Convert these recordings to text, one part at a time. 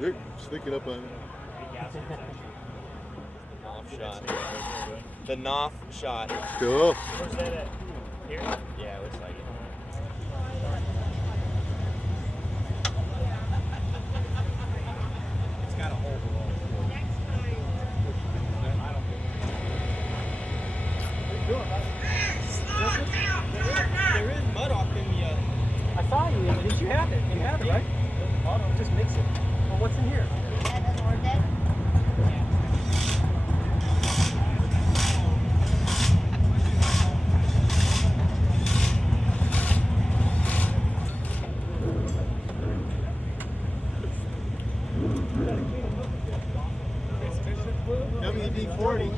You're sneaking up on me. Knopf shot. The Knopf shot. Cool. Where's that at? Here? Yeah, it looks like it. It's got a hole below. There is mud off in the. I saw you. Did you have it? You have it, right? Oh, no, just mix it. Well, what's in here? WD-40.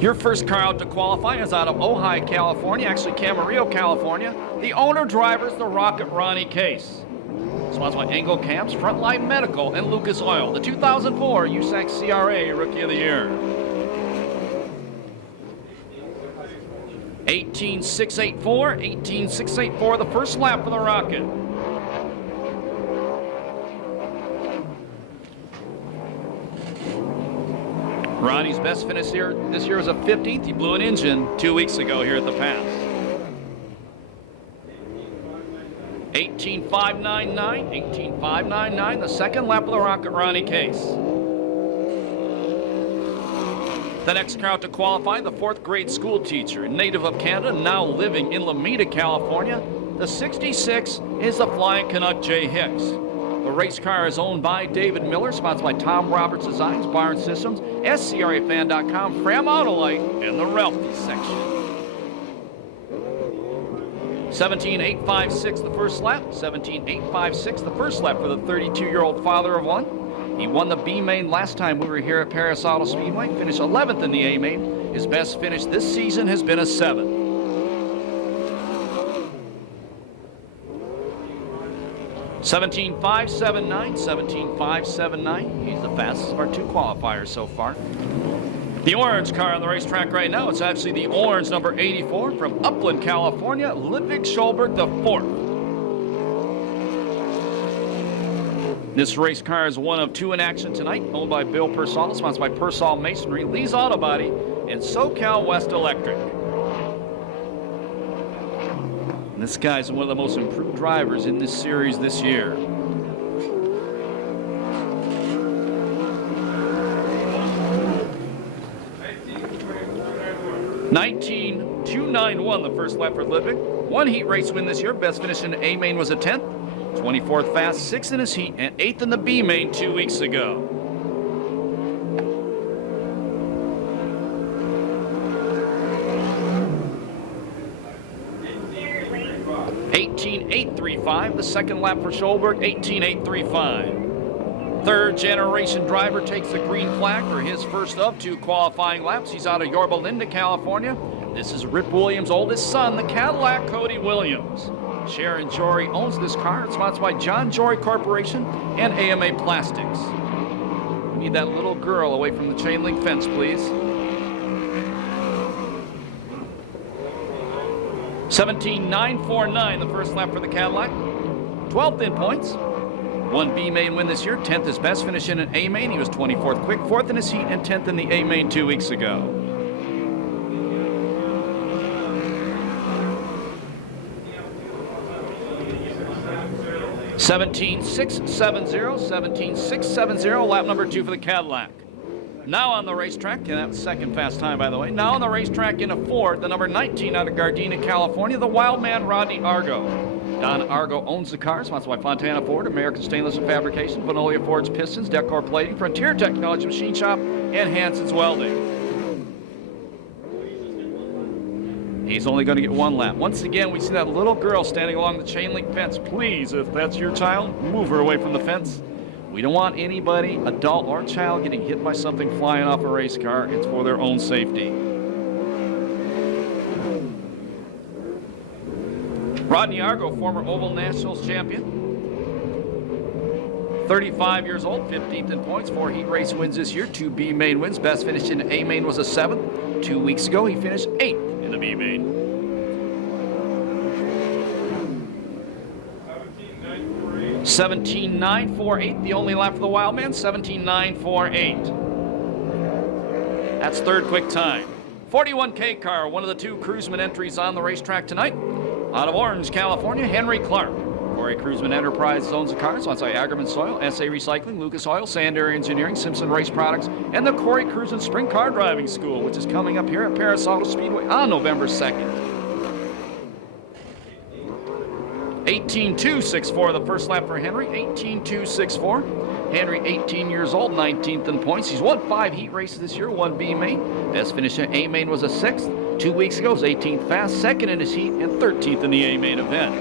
Your first car out to qualify is out of Ojai, California, actually Camarillo, California. The owner-driver's the Rocket Ronnie Case. Sponsored by Angle Camps, Frontline Medical, and Lucas Oil. The 2004 USAC CRA Rookie of the Year. 18.684, the first lap for the Rocket. Ronnie's best finish here this year was a 15th. He blew an engine 2 weeks ago here at the Pass. 18.599, 18.599, the second lap of the Rocket Ronnie case. The next car out to qualify, the 4th grade school teacher, native of Canada, now living in Lomita, California. The 66 is the Flying Canuck Jay Hicks. The race car is owned by David Miller, sponsored by Tom Roberts Designs, Barn Systems, SCRAFan.com, Fram Autolite, and the Ralphie section. 17.856 the first lap. 17.856 the first lap for the 32-year-old father of one. He won the B main last time we were here at Perris Auto Speedway. Finished 11th in the A main. His best finish this season has been a 7th. $17.579. He's the fastest of our 2 qualifiers so far. The orange car on the racetrack right now, it's actually the orange number 84 from Upland, California, Ludwig Schulberg the 4th. This race car is one of 2 in action tonight, owned by Bill Persall, sponsored by Persall Masonry, Lee's Auto Body, and SoCal West Electric. And this guy's one of the most improved drivers in this series this year. $19.291 the first lap for Ludwig. 1 heat race win this year. Best finish in the A main was a 10th. 24th fast, 6th in his heat, and 8th in the B main 2 weeks ago. $18.835 the second lap for Schulberg. $18.835. 3rd generation driver takes the green flag for his first of 2 qualifying laps. He's out of Yorba Linda, California. This is Rip Williams' oldest son, the Cadillac Cody Williams. Sharon Jory owns this car. It's sponsored by John Jory Corporation and AMA Plastics. We need that little girl away from the chain link fence, please. 17.949 the first lap for the Cadillac. 12th in points. 1 B main win this year. 10th his best finish in an A main. He was 24th quick, 4th in his heat, and 10th in the A main 2 weeks ago. $17.670, lap number 2 for the Cadillac. Now on the racetrack, and that was second fast time, by the way. Now on the racetrack in a Ford, the number 19 out of Gardena, California, the wild man Rodney Argo. Don Argo owns the car, sponsored by Fontana Ford, American Stainless and Fabrication, Venolia Ford's Pistons, Decor Plating, Frontier Technology Machine Shop, and Hanson's Welding. He's only going to get 1 lap. Once again, we see that little girl standing along the chain link fence. Please, if that's your child, move her away from the fence. We don't want anybody, adult or child, getting hit by something flying off a race car. It's for their own safety. Rodney Argo, former Oval Nationals champion. 35 years old, 15th in points, 4 heat race wins this year, 2 B main wins. Best finish in A main was a 7th. 2 weeks ago, he finished 8th in the B main. 17.948, the only lap for the wild man. 17.948. That's 3rd quick time. 41K car, one of the 2 Cruiseman entries on the racetrack tonight. Out of Orange, California, Henry Clark. Corey Cruiseman Enterprises owns the cars, sponsored by Ackerman Soil, SA Recycling, Lucas Oil, Sand Area Engineering, Simpson Race Products, and the Corey Cruiseman Spring Car Driving School, which is coming up here at Perris Auto Speedway on November 2nd. 18.264 the first lap for Henry. 18.264. Henry, 18 years old, 19th in points. He's won 5 heat races this year, 1 B main. Best finish in A main was a 6th. 2 weeks ago was 18th fast, 2nd in his heat, and 13th in the A main event.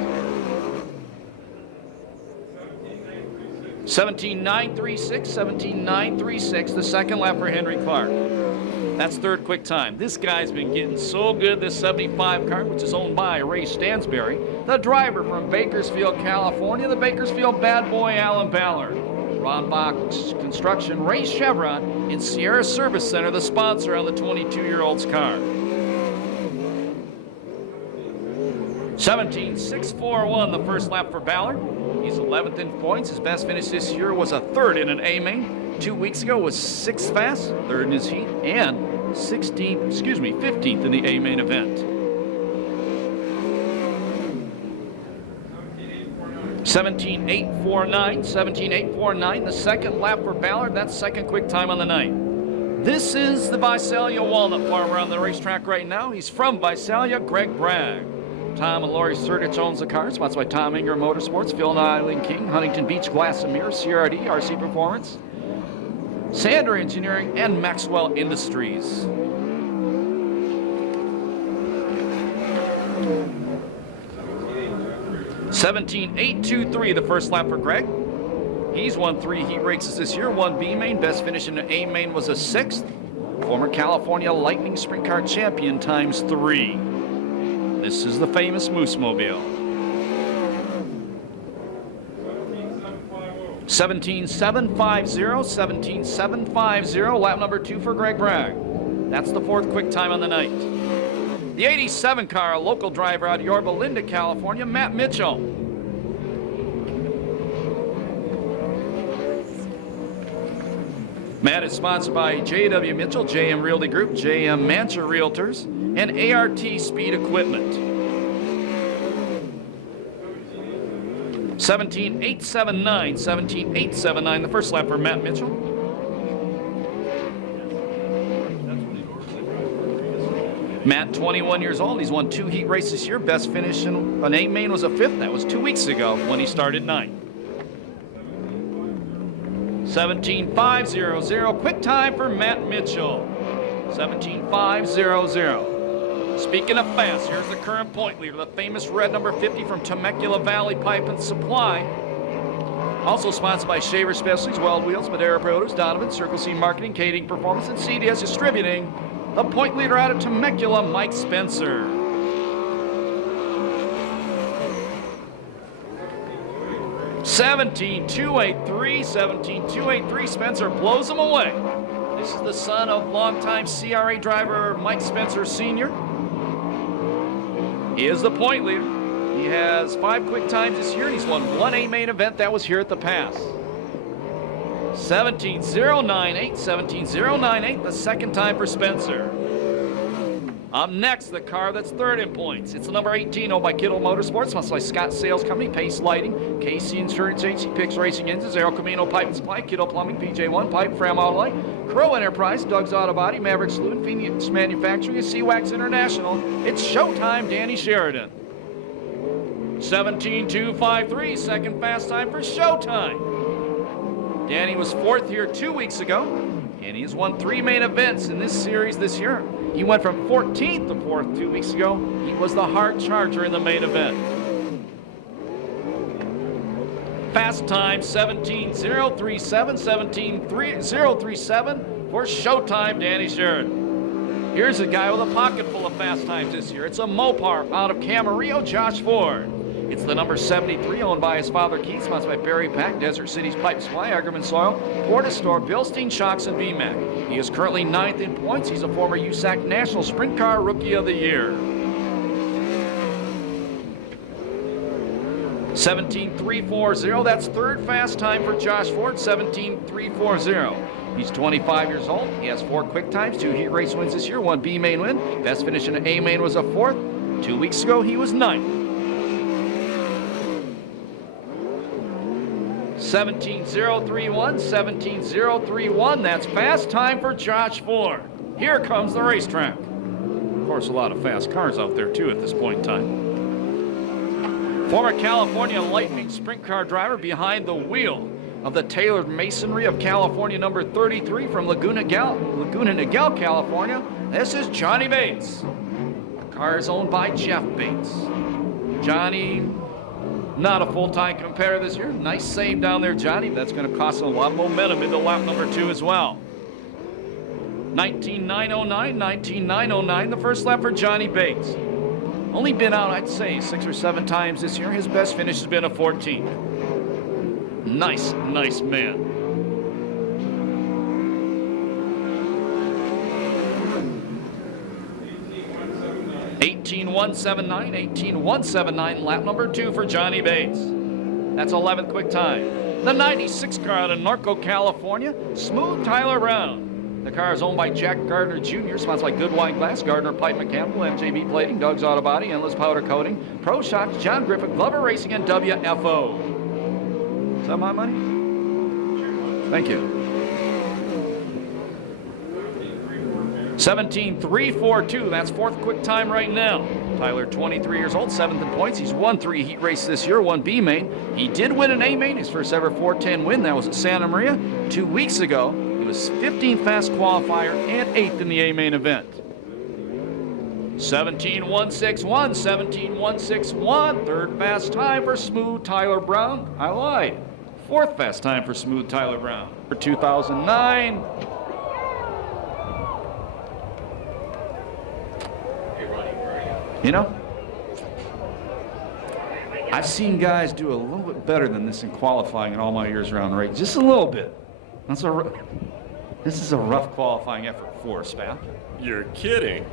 17.936, 17.936, the second lap for Henry Clark. That's 3rd quick time. This guy's been getting so good, this 75 car, which is owned by Ray Stansberry, the driver from Bakersfield, California, the Bakersfield bad boy Alan Ballard. Ron Bach's Construction, Ray Chevron, and Sierra Service Center, the sponsor on the 22-year-old's car. 17.641 the first lap for Ballard. He's 11th in points. His best finish this year was a 3rd in an A main. 2 weeks ago was 6th fast, 3rd in his heat, and 15th in the A main event. 17.849, the second lap for Ballard. That's second quick time on the night. This is the Visalia Walnut Farmer on the racetrack right now. He's from Visalia, Greg Bragg. Tom and Lori Sertich owns the car, sponsored by Tom Ingram Motorsports, Phil and Eileen King, Huntington Beach Glass and Mirror, CRD, RC Performance, Sander Engineering, and Maxwell Industries. (17.823) the first lap for Greg. He's won 3 heat races this year, 1 B main. Best finish in the A main was a 6th. Former California Lightning Sprint Car champion times 3. This is the famous Moose Mobile. 17.750, lap number 2 for Greg Bragg. That's the 4th quick time on the night. The 87 car, a local driver out of Yorba Linda, California, Matt Mitchell. Matt is sponsored by J.W. Mitchell, JM Realty Group, JM Mancha Realtors, and ART Speed Equipment. 17.879, the first lap for Matt Mitchell. Matt, 21 years old. He's won 2 heat races this year. Best finish in an A main was a 5th. That was 2 weeks ago when he started 9th. 17.500, quick time for Matt Mitchell. 17.500. Speaking of fast, here's the current point leader, the famous red number 50 from Temecula Valley Pipe and Supply. Also sponsored by Shaver Specialties, Weld Wheels, Madera Produce, Donovan, Circle C Marketing, Kading Performance, and CDS Distributing. The point leader out of Temecula, Mike Spencer. (17.283), Spencer blows him away. This is the son of longtime CRA driver Mike Spencer Sr. He is the point leader. He has 5 quick times this year, and he's won 1 A main event. That was here at the Pass. 17.098, the second time for Spencer. Up next, the car that's 3rd in points. It's the number 18, owned by Kittle Motorsports, sponsored by Scott Sales Company, Pace Lighting, KC Insurance Agency, Picks Racing Engines, Aero Camino Pipe and Supply, Kittle Plumbing, PJ1 Pipe, Fram Auto Light, Crow Enterprise, Doug's Auto Body, Maverick Saloon, Phoenix Manufacturing, and C-Wax International. It's showtime, Danny Sheridan. 17.253, second fast time for showtime. Danny was 4th here 2 weeks ago, and he has won 3 main events in this series this year. He went from 14th to 4th 2 weeks ago. He was the hard charger in the main event. Fast time 17.037 for showtime, Danny Sheridan. Here's a guy with a pocket full of fast times this year. It's a Mopar out of Camarillo, Josh Ford. It's the number 73, owned by his father Keith, sponsored by Barry Pack, Desert Cities Pipe Supply, Ackerman Soil, Porta Store, Bilstein Shocks, and VMAC. He is currently 9th in points. He's a former USAC National Sprint Car Rookie of the Year. 17.340, that's 3rd fast time for Josh Ford, 17.340. He's 25 years old. He has 4 quick times, 2 heat race wins this year, 1 B main win. Best finish in an A main was a 4th. 2 weeks ago, he was 9th. 17.031, that's fast time for Josh Ford. Here comes the racetrack. Of course, a lot of fast cars out there, too, at this point in time. Former California Lightning Sprint Car driver behind the wheel of the tailored masonry of California number 33 from Laguna Niguel, California. This is Johnny Bates. The car is owned by Jeff Bates. Johnny, not a full-time competitor this year. Nice save down there, Johnny. That's going to cost him a lot of momentum into lap number 2 as well. 19.909, the first lap for Johnny Bates. Only been out, I'd say, 6 or 7 times this year. His best finish has been a 14th. Nice man. 18.179, lap number 2 for Johnny Bates. That's 11th quick time. The 96 car out of Norco, California, Smooth Tyler Brown. The car is owned by Jack Gardner Jr., sponsored by Good Wine Glass, Gardner Pipe Mechanical, MJB Plating, Doug's Auto Body, Endless Powder Coating, Pro Shocks, John Griffith, Glover Racing, and WFO. Is that my money? Thank you. 17.342, that's fourth quick time right now. Tyler, 23 years old, 7th in points. He's won 3 heat races this year, 1 B main. He did win an A main, his first ever 410 win. That was at Santa Maria 2 weeks ago. He was 15th fast qualifier and 8th in the A main event. 17.161, 17.161, third fast time for Smooth Tyler Brown. I lied. Fourth fast time for Smooth Tyler Brown. For 2009. You know, I've seen guys do a little bit better than this in qualifying in all my years around the race. Just a little bit. This is a rough qualifying effort for us, Spaff. You're kidding.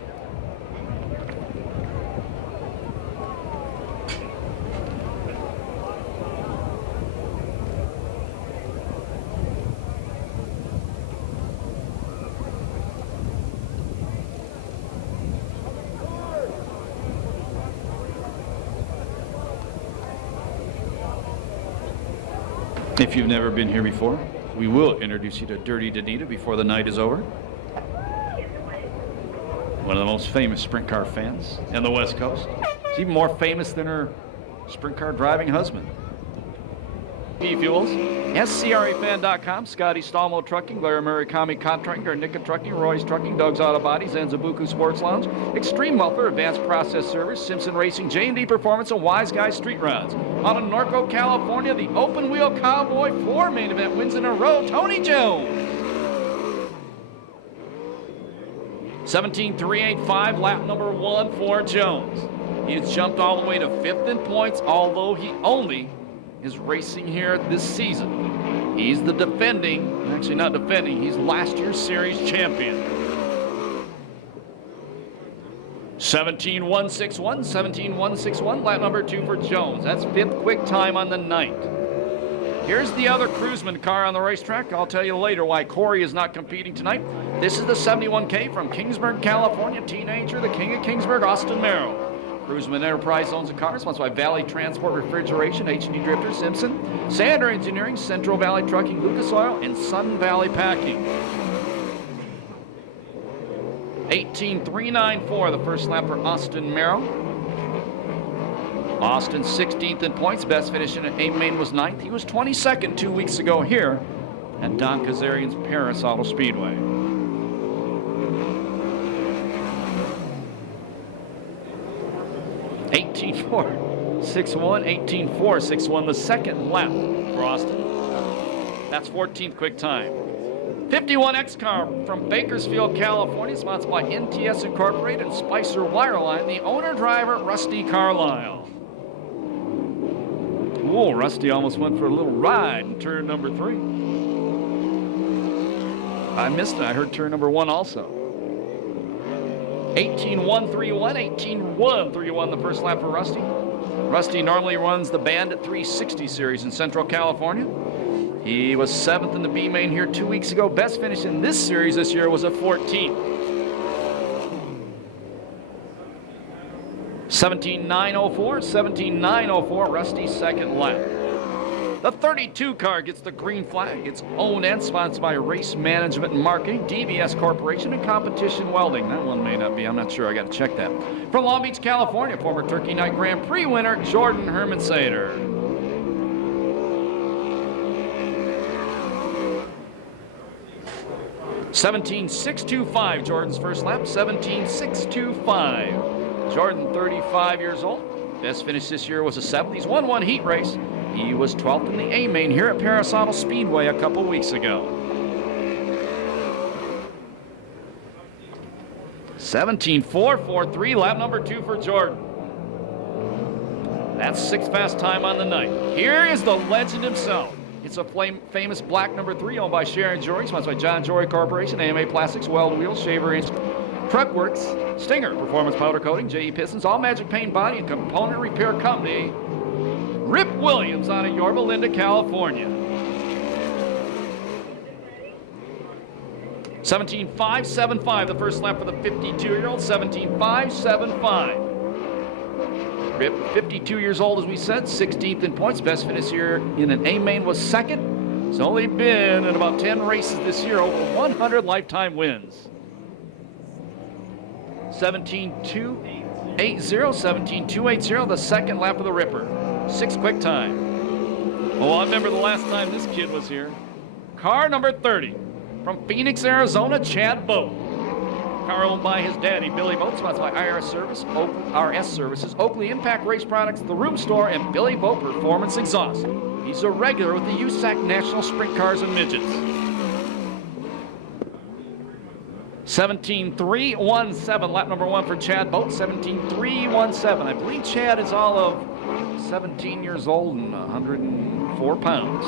If you've never been here before, we will introduce you to Dirty Danita before the night is over. One of the most famous sprint car fans in the West Coast. She's even more famous than her sprint car driving husband. E-Fuels, SCRAFan.com, Scotty Stallmo Trucking, Larry Murakami Contracting, Garnica Trucking, Roy's Trucking, Doug's Auto Bodies, Enzabuku Sports Lounge, Extreme Muffler, Advanced Process Service, Simpson Racing, J&D Performance, and Wise Guy Street Rods. Out of Norco, California, the Open Wheel Cowboy 4 main event wins in a row, Tony Jones. 17.385, lap number 1 for Jones. He has jumped all the way to 5th in points, although he only is racing here this season. He's the defending, actually not defending, he's last year's series champion. 17.161, 17.161, lap number 2 for Jones. That's 5th quick time on the night. Here's the other Cruiseman car on the racetrack. I'll tell you later why Corey is not competing tonight. This is the 71K from Kingsburg, California. Teenager, the king of Kingsburg, Austin Merrill. Cruiseman Enterprise owns the car, sponsored by Valley Transport Refrigeration, H&D Drifter, Simpson, Sander Engineering, Central Valley Trucking, Lucas Oil, and Sun Valley Packing. 18.394, the first lap for Austin Merrill. Austin 16th in points, best finish in an A main was 9th. He was 22nd 2 weeks ago here at Don Kazarian's Perris Auto Speedway. 18.461, 18.461, the second lap for Austin. That's 14th quick time. 51X car from Bakersfield, California, sponsored by NTS Incorporated and Spicer Wireline, the owner-driver, Rusty Carlisle. Whoa, Rusty almost went for a little ride in turn number 3. I missed it. I heard turn number 1 also. 18.131, 18.131, the first lap for Rusty. Rusty normally runs the Bandit 360 series in Central California. He was 7th in the B main here 2 weeks ago. Best finish in this series this year was a 14th. 17.904, 17.904, Rusty's second lap. The 32 car gets the green flag. It's owned and sponsored by Race Management and Marketing, DBS Corporation, and Competition Welding. That one may not be, I'm not sure, I got to check that. From Long Beach, California, former Turkey Night Grand Prix winner, Jordan Hermansader. 17.625, Jordan's first lap, 17.625. Jordan, 35 years old. Best finish this year was a 7th. He's won 1 heat race. He was 12th in the A main here at Perris Auto Speedway a couple weeks ago. 17.443, lap number 2 for Jordan. That's 6th fast time on the night. Here is the legend himself. It's a famous black number 3 owned by Sharon Jory, sponsored by John Jory Corporation, AMA Plastics, Weld Wheels, Shaver Inch, Truck Works, Stinger, Performance Powder Coating, JE Pistons, All Magic Paint Body and Component Repair Company. Rip Williams out of Yorba Linda, California. 17.575, the first lap for the 52-year-old. 17.575. Rip, 52 years old, as we said, 16th in points. Best finish here in an A main was second. He's only been in about 10 races this year, over 100 lifetime wins. 17.280, 17.280, the second lap of the Ripper. 6 quick time. Oh, I remember the last time this kid was here. Car number 30 from Phoenix, Arizona, Chad Boat. Car owned by his daddy, Billy Boat, sponsored by RS Services, Oakley Impact Race Products, The Room Store, and Billy Boat Performance Exhaust. He's a regular with the USAC National Sprint Cars and Midgets. 17.317, lap number 1 for Chad Boat, 17.317. I believe Chad is all of 17 years old and 104 pounds.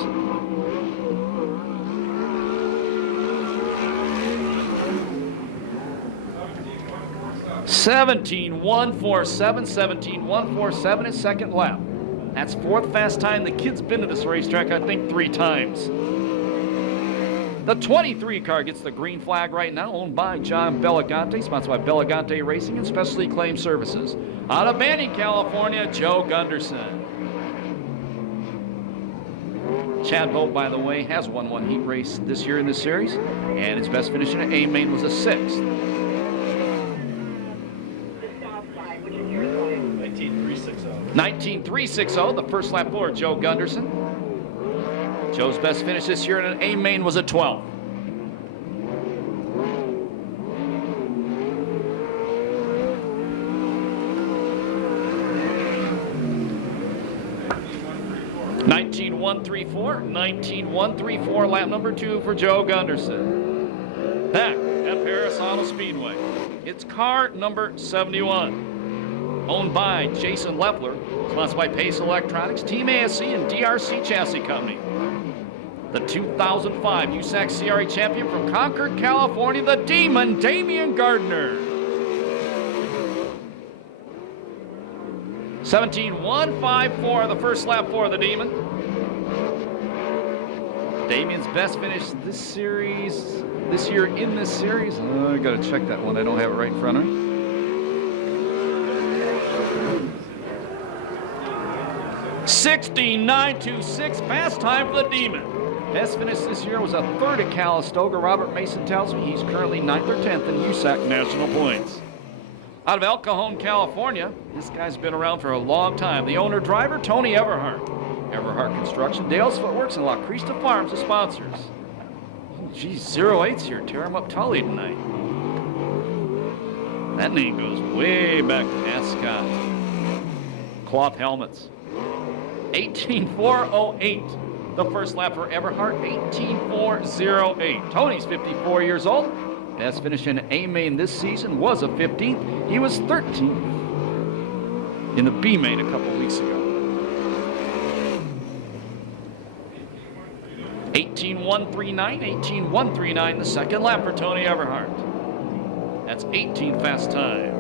17.147, his second lap. That's 4th fast time. The kid's been to this racetrack, I think, 3 times. The 23 car gets the green flag right now, owned by John Belagante, sponsored by Belagante Racing and Specialty Claim Services. Out of Banning, California, Joe Gunderson. Chad Boat, by the way, has won 1 heat race this year in this series, and his best finish in an A main was a 6th. 19.360, the first lap for Joe Gunderson. Joe's best finish this year in an A main was a 12th. $19.134, lap number 2 for Joe Gunderson. Back at Perris Auto Speedway, it's car number 71. Owned by Jason Leffler, sponsored by Pace Electronics, Team ASC, and DRC Chassis Company. The 2005 USAC CRA champion from Concord, California, the Demon, Damian Gardner. 17.154, the first lap for the Demon. Damian's best finish this year in this series. I gotta check that one. I don't have it right in front of me. 16.926, fast time for the Demon. Best finish this year was a 3rd at Calistoga. Robert Mason tells me he's currently 9th or 10th in USAC national points. Out of El Cajon, California, this guy's been around for a long time. The owner-driver, Tony Everhart. Everhart Construction, Dale's Footworks, and La Crista Farms, the sponsors. Geez, 08's here. Tear him up Tully tonight. That name goes way back to Ascot. Cloth helmets. 18.408. The first lap for Everhart, 18.408. Tony's 54 years old. Best finish in A main this season was a 15th. He was 13th in the B main a couple weeks ago. 18.139, 18.139, the second lap for Tony Everhart. That's 18 fast time.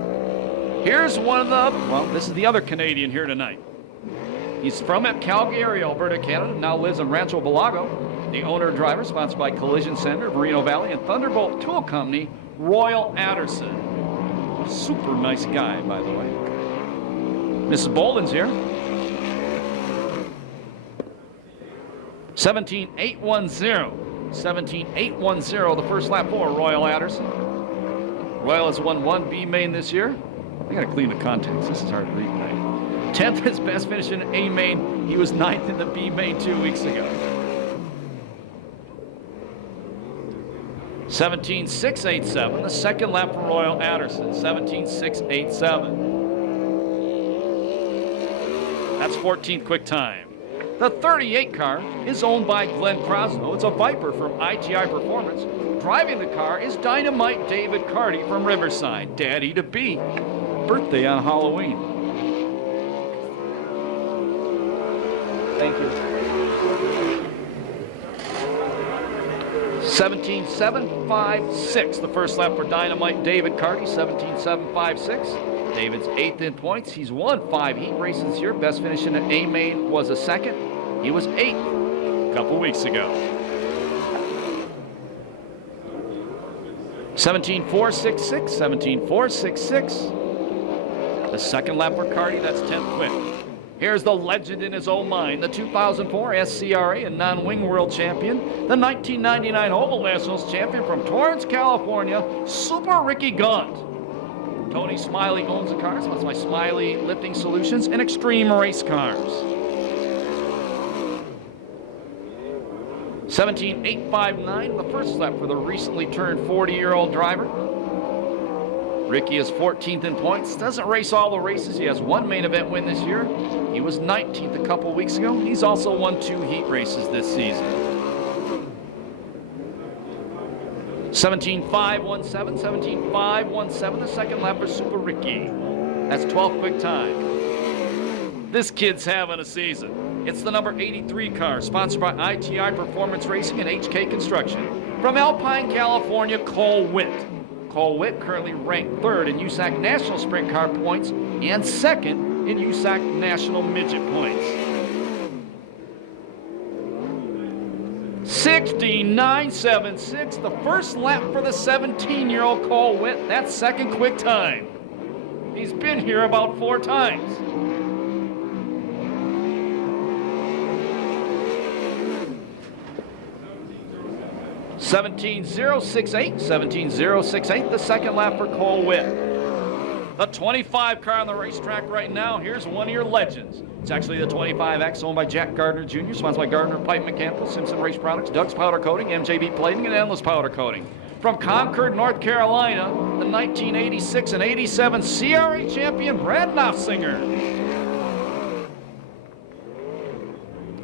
Here's one of the, well, this is the other Canadian here tonight. He's from Calgary, Alberta, Canada, now lives in Rancho Belago. The owner-driver, sponsored by Collision Center, Merino Valley, and Thunderbolt Tool Company, Royal Anderson. Super nice guy, by the way. Mrs. Bolden's here. 17.810. 17.810, the first lap for Royal Anderson. Royal has won 1 B main this year. I gotta clean the contents. This is hard to read tonight. 10th his best finish in A main. He was 9th in the B main 2 weeks ago. 17.687, the second lap for Royal Anderson. 17.687. That's 14th quick time. The 38 car is owned by Glenn Crosno. It's a Viper from ITI Performance. Driving the car is Dynamite David Carty from Riverside. Daddy to be. Birthday on Halloween. Thank you. 17.756, the first lap for Dynamite David Carty, 17.756. David's 8th in points. He's won 5 heat races this year. Best finish in an A main was a 2nd. He was 8th a couple weeks ago. 17.466, 17.466. The second lap for Carty, that's 10th quick. Here's the legend in his own mind, the 2004 SCRA and non-wing world champion, the 1999 Oval Nationals champion from Torrance, California, Super Ricky Gaunt. Tony Smiley owns the cars. That's my Smiley Lifting Solutions and Extreme Race Cars. 17.859, the first lap for the recently turned 40-year-old driver. Ricky is 14th in points. Doesn't race all the races. He has one main event win this year. He was 19th a couple weeks ago. He's also won 2 heat races this season. 17.517, 17.517, the second lap for Super Ricky. That's 12th quick time. This kid's having a season. It's the number 83 car, sponsored by ITI Performance Racing and HK Construction. From Alpine, California, Cole Witt. Cole Witt currently ranked 3rd in USAC National Sprint Car points and 2nd in USAC National Midget points. 69.76, the first lap for the 17-year-old Cole Witt. That's second quick time. He's been here about 4 times. $17.068, the second lap for Cole Witt. The 25 car on the racetrack right now, here's one of your legends. It's actually the 25X owned by Jack Gardner Jr., sponsored by Gardner Pipe Mechanical, Simpson Race Products, Doug's Powder Coating, MJB Plating, and Endless Powder Coating. From Concord, North Carolina, the 1986 and 87 CRA champion, Brad Knopfsinger.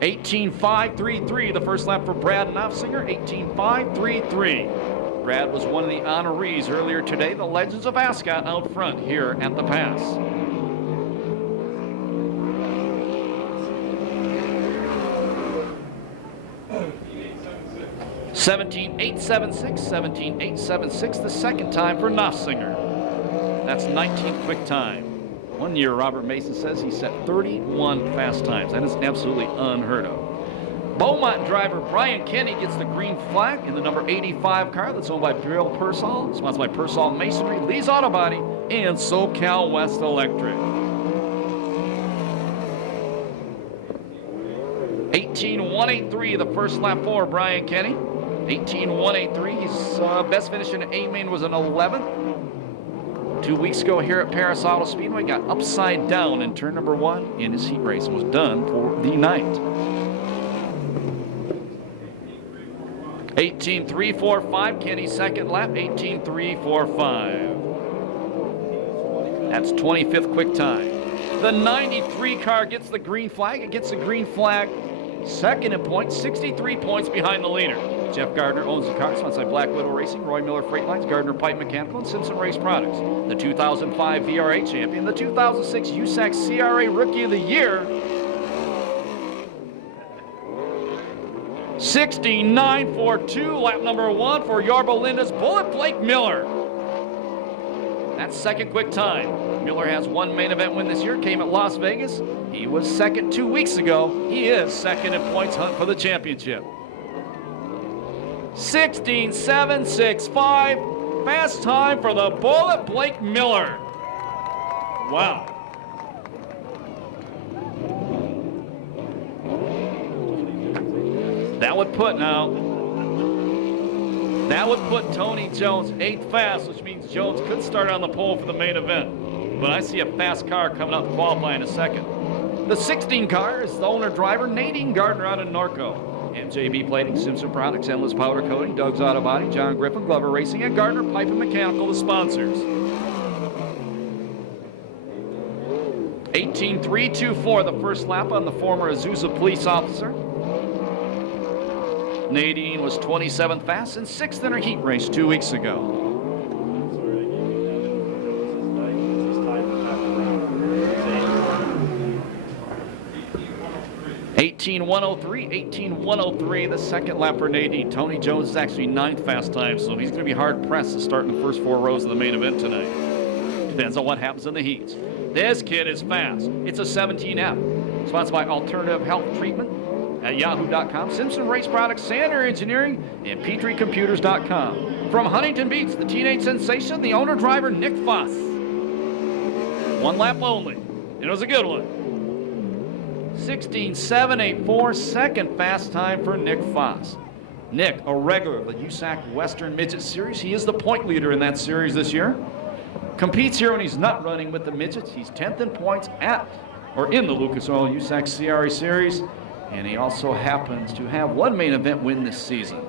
18.533, the first lap for Brad Knopfsinger, 18.533. Brad was one of the honorees earlier today, the Legends of Ascot out front here at the Pass. $17.876, the second time for Knopfsinger. That's 19th quick time. One year, Robert Mason says he set 31 fast times. That is absolutely unheard of. Beaumont driver Brian Kenny gets the green flag in the number 85 car that's owned by Bill Persall, sponsored by Persall Masonry, Lee's Auto Body, and SoCal West Electric. 18.183, the first lap for Brian Kenny. 18.183, his best finish in A main was an 11th. 2 weeks ago here at Perris Auto Speedway, got upside down in turn number 1 in his heat race and was done for the night. 18.345, Kenny's second lap, 18.345. That's 25th quick time. The 93 car gets the green flag. It gets the green flag second in points, 63 points behind the leader. Jeff Gardner owns the car, sponsored by Black Widow Racing, Roy Miller Freight Lines, Gardner Pipe Mechanical, and Simpson Race Products. The 2005 VRA champion, the 2006 USAC CRA Rookie of the Year, 69.42, lap number 1 for Yorba Linda's Bullet Blake Miller. That's second quick time. Miller has one main event win this year, came at Las Vegas. He was second 2 weeks ago. He is second in points hunt for the championship. 16.765, fast time for the Bullet Blake Miller. Wow. That would put Tony Jones 8th fast, which means Jones could start on the pole for the main event. But I see a fast car coming up to qualify in a second. The 16 car is the owner driver Nadine Gardner out of Norco. MJB Plating, Simpson Products, Endless Powder Coating, Doug's Auto Body, John Griffin, Glover Racing, and Gardner Pipe and Mechanical, the sponsors. 18.324, the first lap on the former Azusa police officer. Nadine was 27th fast and 6th in her heat race 2 weeks ago. 18.103, 18.103, the second lap for Nadine. Tony Jones is actually 9th fast time, so he's going to be hard pressed to start in the first 4 rows of the main event tonight. Depends on what happens in the heats. This kid is fast. It's a 17F, sponsored by Alternative Health Treatment at yahoo.com, Simpson Race Products, Sander Engineering, and PetrieComputers.com. From Huntington Beach, the teenage sensation, the owner-driver, Nick Foss. 1 lap only, and it was a good one. 16.784, second fast time for Nick Foss. Nick, a regular of the USAC Western Midget Series. He is the point leader in that series this year. Competes here when he's not running with the midgets. He's 10th in points in the Lucas Oil USAC CRA Series, and he also happens to have 1 main event win this season.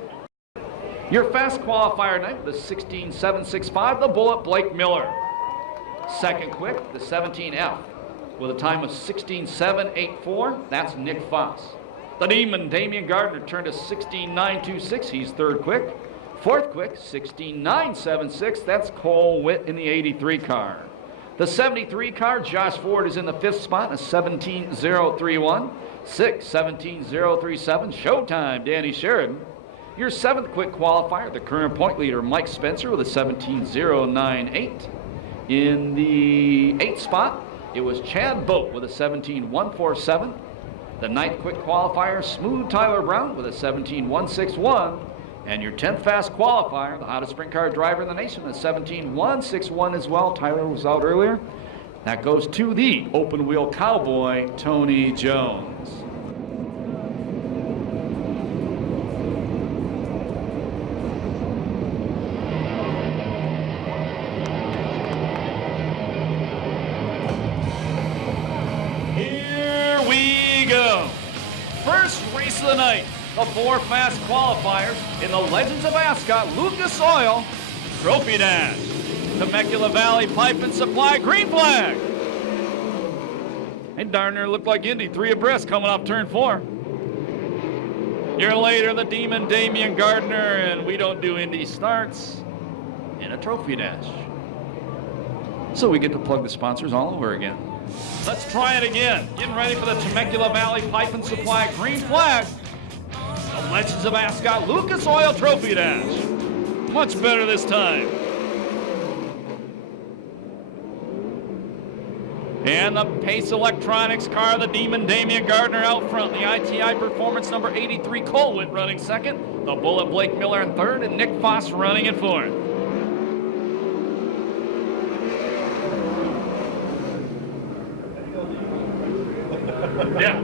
Your fast qualifier tonight, the 16.765, the Bullet Blake Miller. Second quick, the 17F, with a time of 16.784. That's Nick Foss. The Demon, Damian Gardner, turned to 16.926. He's third quick. Fourth quick, 16.976. That's Cole Witt in the 83 car. The 73 car, Josh Ford, is in the 5th spot, a 17.031. 6, 17.037. Showtime, Danny Sheridan. Your 7th quick qualifier, the current point leader, Mike Spencer, with a 17.098. In the 8th spot, it was Chad Boat with a 17.147. The 9th quick qualifier, Smooth Tyler Brown with a 17.161. And your 10th fast qualifier, the hottest sprint car driver in the nation, a 17.161 as well. Tyler was out earlier. That goes to the open wheel cowboy, Tony Jones. Here we go. First race of the night. The 4 fast qualifiers in the Legends of Ascot Lucas Oil Trophy Dash. Temecula Valley Pipe and Supply green flag. Hey, darn near looked like Indy, 3 abreast coming off turn 4. Year later, the Demon, Damian Gardner, and we don't do Indy starts in a Trophy Dash. So we get to plug the sponsors all over again. Let's try it again. Getting ready for the Temecula Valley Pipe and Supply green flag. The Legends of Ascot Lucas Oil Trophy Dash. Much better this time. And the Pace Electronics car, the Demon, Damian Gardner out front. The ITI Performance number 83, Cole Witt running second. The Bullet Blake Miller in third, and Nick Foss running in fourth. Yeah.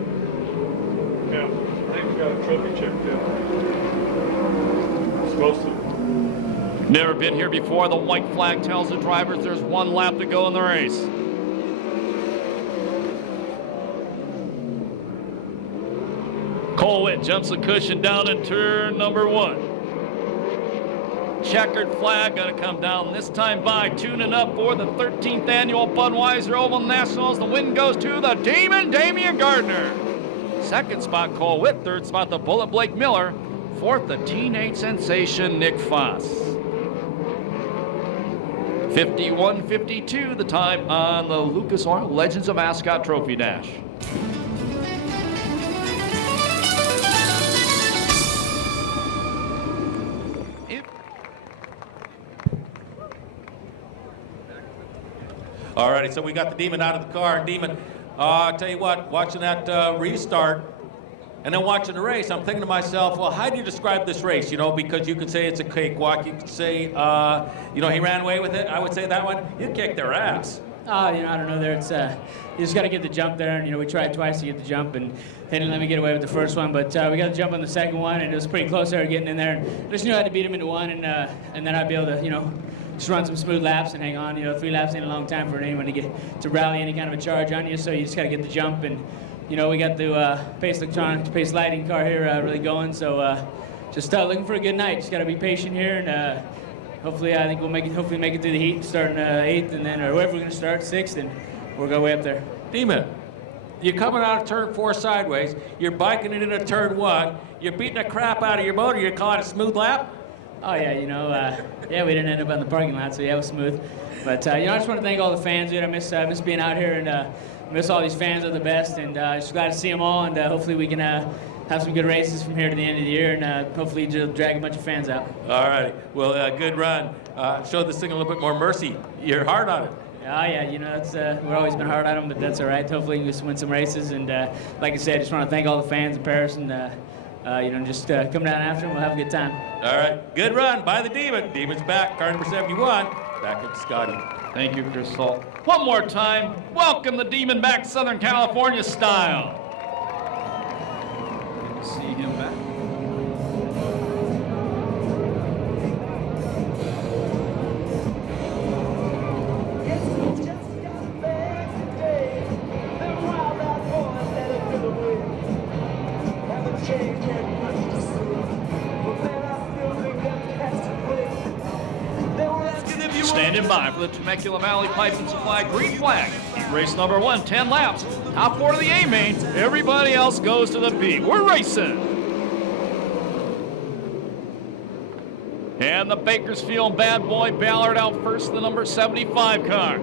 Yeah, I think we got a trophy checked in. Supposed to. Never been here before. The white flag tells the drivers there's 1 lap to go in the race. Cole Witt jumps the cushion down in turn number 1. Checkered flag gonna come down this time by, tuning up for the 13th annual Budweiser Oval Nationals. The win goes to the Demon, Damian Gardner. Second spot, Cole Witt. Third spot, the Bullet Blake Miller. Fourth, the teenage sensation, Nick Foss. 51:52, the time on the Lucas Oil Legends of Ascot Trophy Dash. All righty, so we got the Demon out of the car. Demon, I'll tell you what, watching that restart and then watching the race, I'm thinking to myself, well, how do you describe this race? You know, because you could say it's a cakewalk. You could say, you know, he ran away with it. I would say that one, you kicked their ass. Oh, you know, I don't know. There, it's you just got to get the jump there, and you know, we tried twice to get the jump, and they didn't let me get away with the first one. But we got the jump on the second one, and it was pretty close there getting in there. And I just knew I had to beat him into one, and then I'd be able to, you know, just run some smooth laps and hang on. You know, 3 laps ain't a long time for anyone to get to rally any kind of a charge on you. So you just got to get the jump, and you know, we got the Pace Electronics, Pace Lighting car here really going. So just looking for a good night. Just got to be patient here, and hopefully, I think we'll make it. Hopefully, make it through the heat, starting 8th, and then or wherever we're gonna start, 6th, and we'll go way up there. Demon, you're coming out of turn 4 sideways. You're biking it into turn 1. You're beating the crap out of your motor. You're calling it a smooth lap. Oh yeah, you know, yeah, we didn't end up on the parking lot, so yeah, it was smooth. But you know, I just want to thank all the fans, dude. I miss being out here, and miss all these fans are the best, and just glad to see them all, and hopefully we can have some good races from here to the end of the year, and hopefully drag a bunch of fans out. All right, well, good run. Show this thing a little bit more mercy. You're hard on it. Oh yeah, you know, it's we've always been hard on them, but that's all right. Hopefully we can just win some races, and like I said, I just want to thank all the fans in Perris, and just come down after him. We'll have a good time. All right, good run by the Demon. Demon's back, car number 71. Back up to Scotty. Thank you, Chris Salt. One more time, welcome the Demon back Southern California style. Good to see him back. Standing by for the Temecula Valley Pipe and Supply green flag. Race number 1, 10 laps. Top 4 to the A main. Everybody else goes to the B. We're racing. And the Bakersfield bad boy Ballard out first, the number 75 car.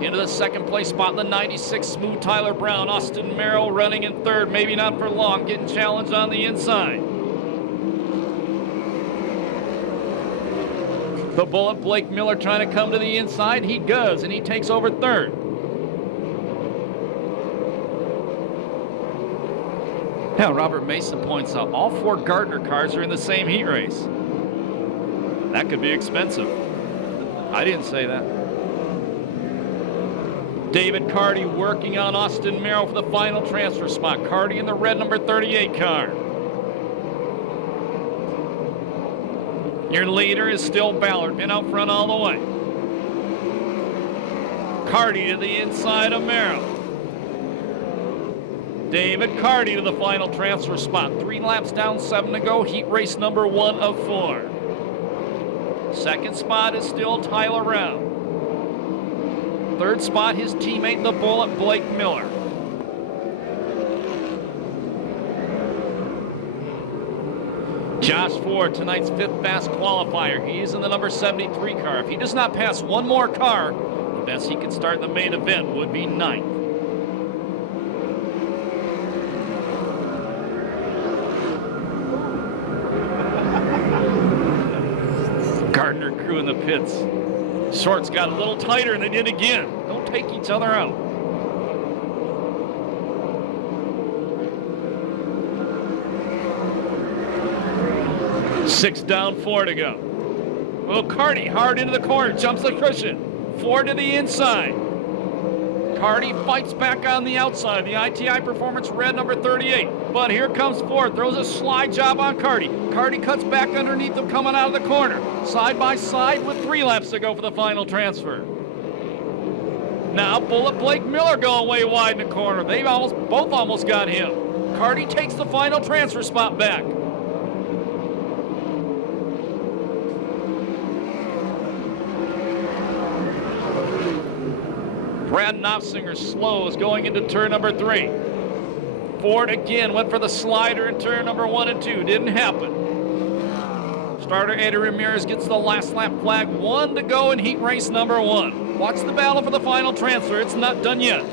Into the second place spot, the 96 Smooth Tyler Brown. Austin Merrill running in third, maybe not for long, getting challenged on the inside. The Bullet, Blake Miller, trying to come to the inside. He does, and he takes over third. Now, Robert Mason points out all 4 Gardner cars are in the same heat race. That could be expensive. I didn't say that. David Carty working on Austin Merrill for the final transfer spot. Carty in the red number 38 car. Your leader is still Ballard, been out front all the way. Carty to the inside of Merrill. David Carty to the final transfer spot. 3 laps down, 7 to go. Heat race number 1 of 4. Second spot is still Tyler Brown. Third spot, his teammate, the Bullet, Blake Miller. Josh Ford, tonight's 5th fast qualifier. He is in the number 73 car. If he does not pass one more car, the best he could start in the main event would be 9th. Gardner crew in the pits. Shorts got a little tighter and they did again. Don't take each other out. Six down, 4 to go. Well, Carty hard into the corner, jumps the cushion. 4 to the inside. Carty fights back on the outside. The ITI Performance red number 38. But here comes Ford, throws a slide job on Carty. Carty cuts back underneath him coming out of the corner. Side by side with 3 laps to go for the final transfer. Now Bullet, Blake Miller going way wide in the corner. They both almost got him. Carty takes the final transfer spot back. Brad Knopfsinger slows going into turn number 3. Ford again went for the slider in turn number 1 and 2. Didn't happen. Starter Eddie Ramirez gets the last lap flag. 1 to go in heat race number 1. Watch the battle for the final transfer. It's not done yet.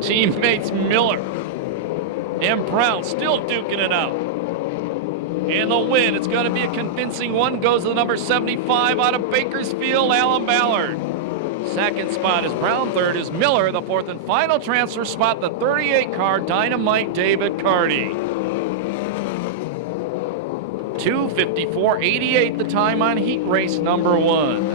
Teammates Miller and Brown still duking it out. And the win, it's going to be a convincing one, goes to the number 75 out of Bakersfield, Alan Ballard. Second spot is Brown, third is Miller. The 4th and final transfer spot, the 38 car Dynamite David Carty. 2:54.88 the time on heat race number 1.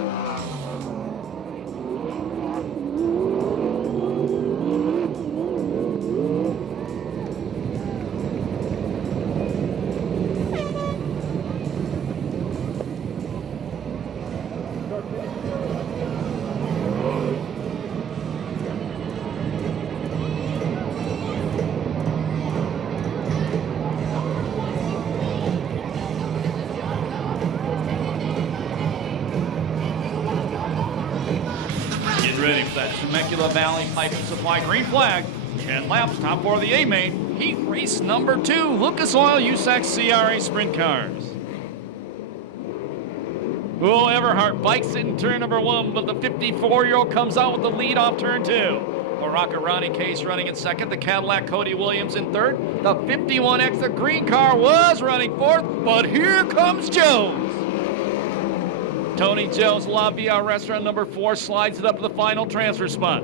Ready for that Temecula Valley Pipe and Supply green flag. 10 laps, top 4 of the A main. Heat race number 2, Lucas Oil USAC CRA sprint cars. Oh, Everhart bikes it in turn number 1, but the 54-year-old comes out with the lead off turn 2. The Rocket Ronnie Case running in second. The Cadillac Cody Williams in third. The 51X, the green car, was running fourth, but here comes Jones. Tony Jones, La Via Restaurant number 4, slides it up to the final transfer spot.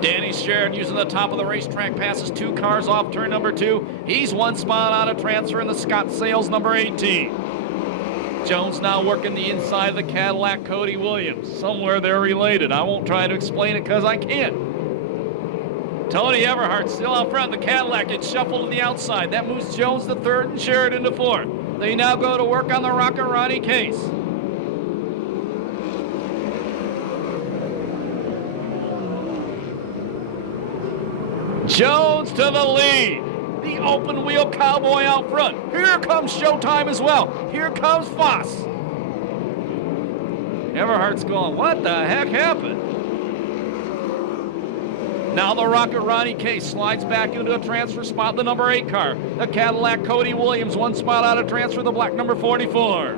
Danny Sherrod using the top of the racetrack, passes 2 cars off turn number 2. He's 1 spot out of transfer in the Scott Sales number 18. Jones now working the inside of the Cadillac Cody Williams. Somewhere they're related. I won't try to explain it because I can't. Tony Everhart still out front. The Cadillac gets shuffled to the outside. That moves Jones to 3rd and Sherrod into 4th. They now go to work on the Rocket Ronnie Case. Jones to the lead. The open wheel cowboy out front. Here comes Showtime as well. Here comes Foss. Everhart's going, what the heck happened? Now the Rocket Ronnie Case slides back into a transfer spot, the number 8 car. The Cadillac Cody Williams, 1 spot out of transfer, the black number 44.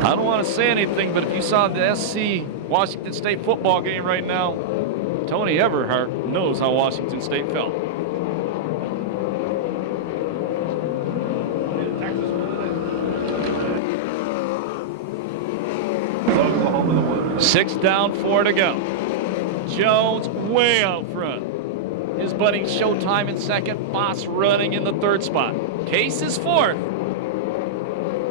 I don't want to say anything, but if you saw the SC Washington State football game right now, Tony Everhart knows how Washington State felt. 6 down, 4 to go. Jones way out front. His buddy Showtime in 2nd, Foss running in the 3rd spot. Case is 4th.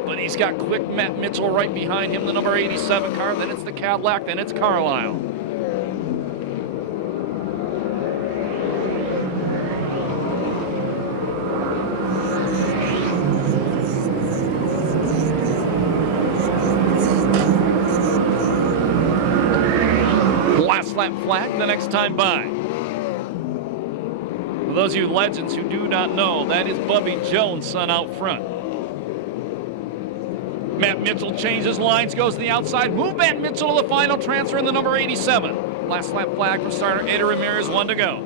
But he's got quick Matt Mitchell right behind him, the number 87 car. Then it's the Cadillac, then it's Carlisle. Last lap flag the next time by. For those of you legends who do not know, that is Bubby Jones' son out front. Matt Mitchell changes lines, goes to the outside. Move Matt Mitchell to the final transfer in the number 87. Last lap flag for starter Ada Ramirez, 1 to go.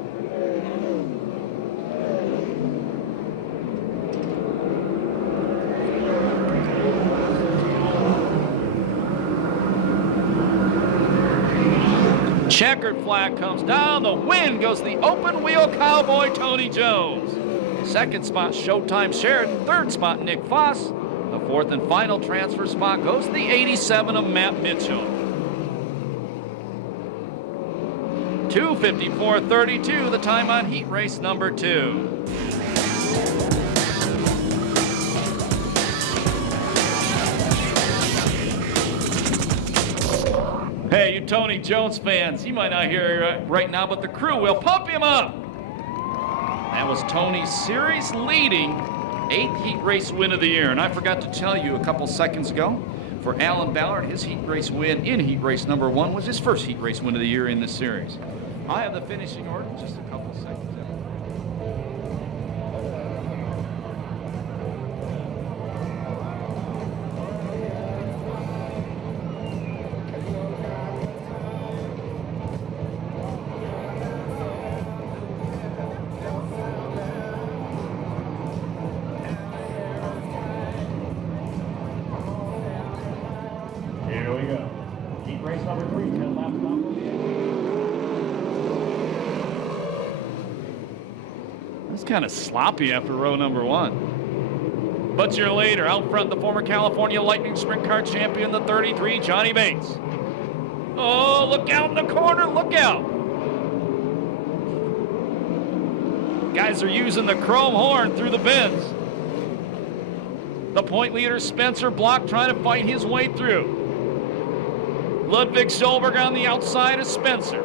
Checkered flag comes down. The win goes to the open wheel cowboy Tony Jones. 2nd spot Showtime Sherrod. 3rd spot Nick Foss. The 4th and final transfer spot goes to the 87 of Matt Mitchell. 2:54.32, the time on heat race number 2. Hey, you Tony Jones fans, you might not hear it right now, but the crew will pump him up. That was Tony's series leading 8th heat race win of the year. And I forgot to tell you a couple seconds ago, for Alan Ballard, his heat race win in heat race number 1 was his first heat race win of the year in this series. I have the finishing order in just a couple seconds. Here we go. Heat race number 3, 10 laps down. That's kind of sloppy after row number 1. But your leader, out front, the former California Lightning Sprint Car champion, the 33, Johnny Bates. Oh, look out in the corner, look out. Guys are using the chrome horn through the bends. The point leader, Spencer Block, trying to fight his way through. Ludwig Schulberg on the outside of Spencer.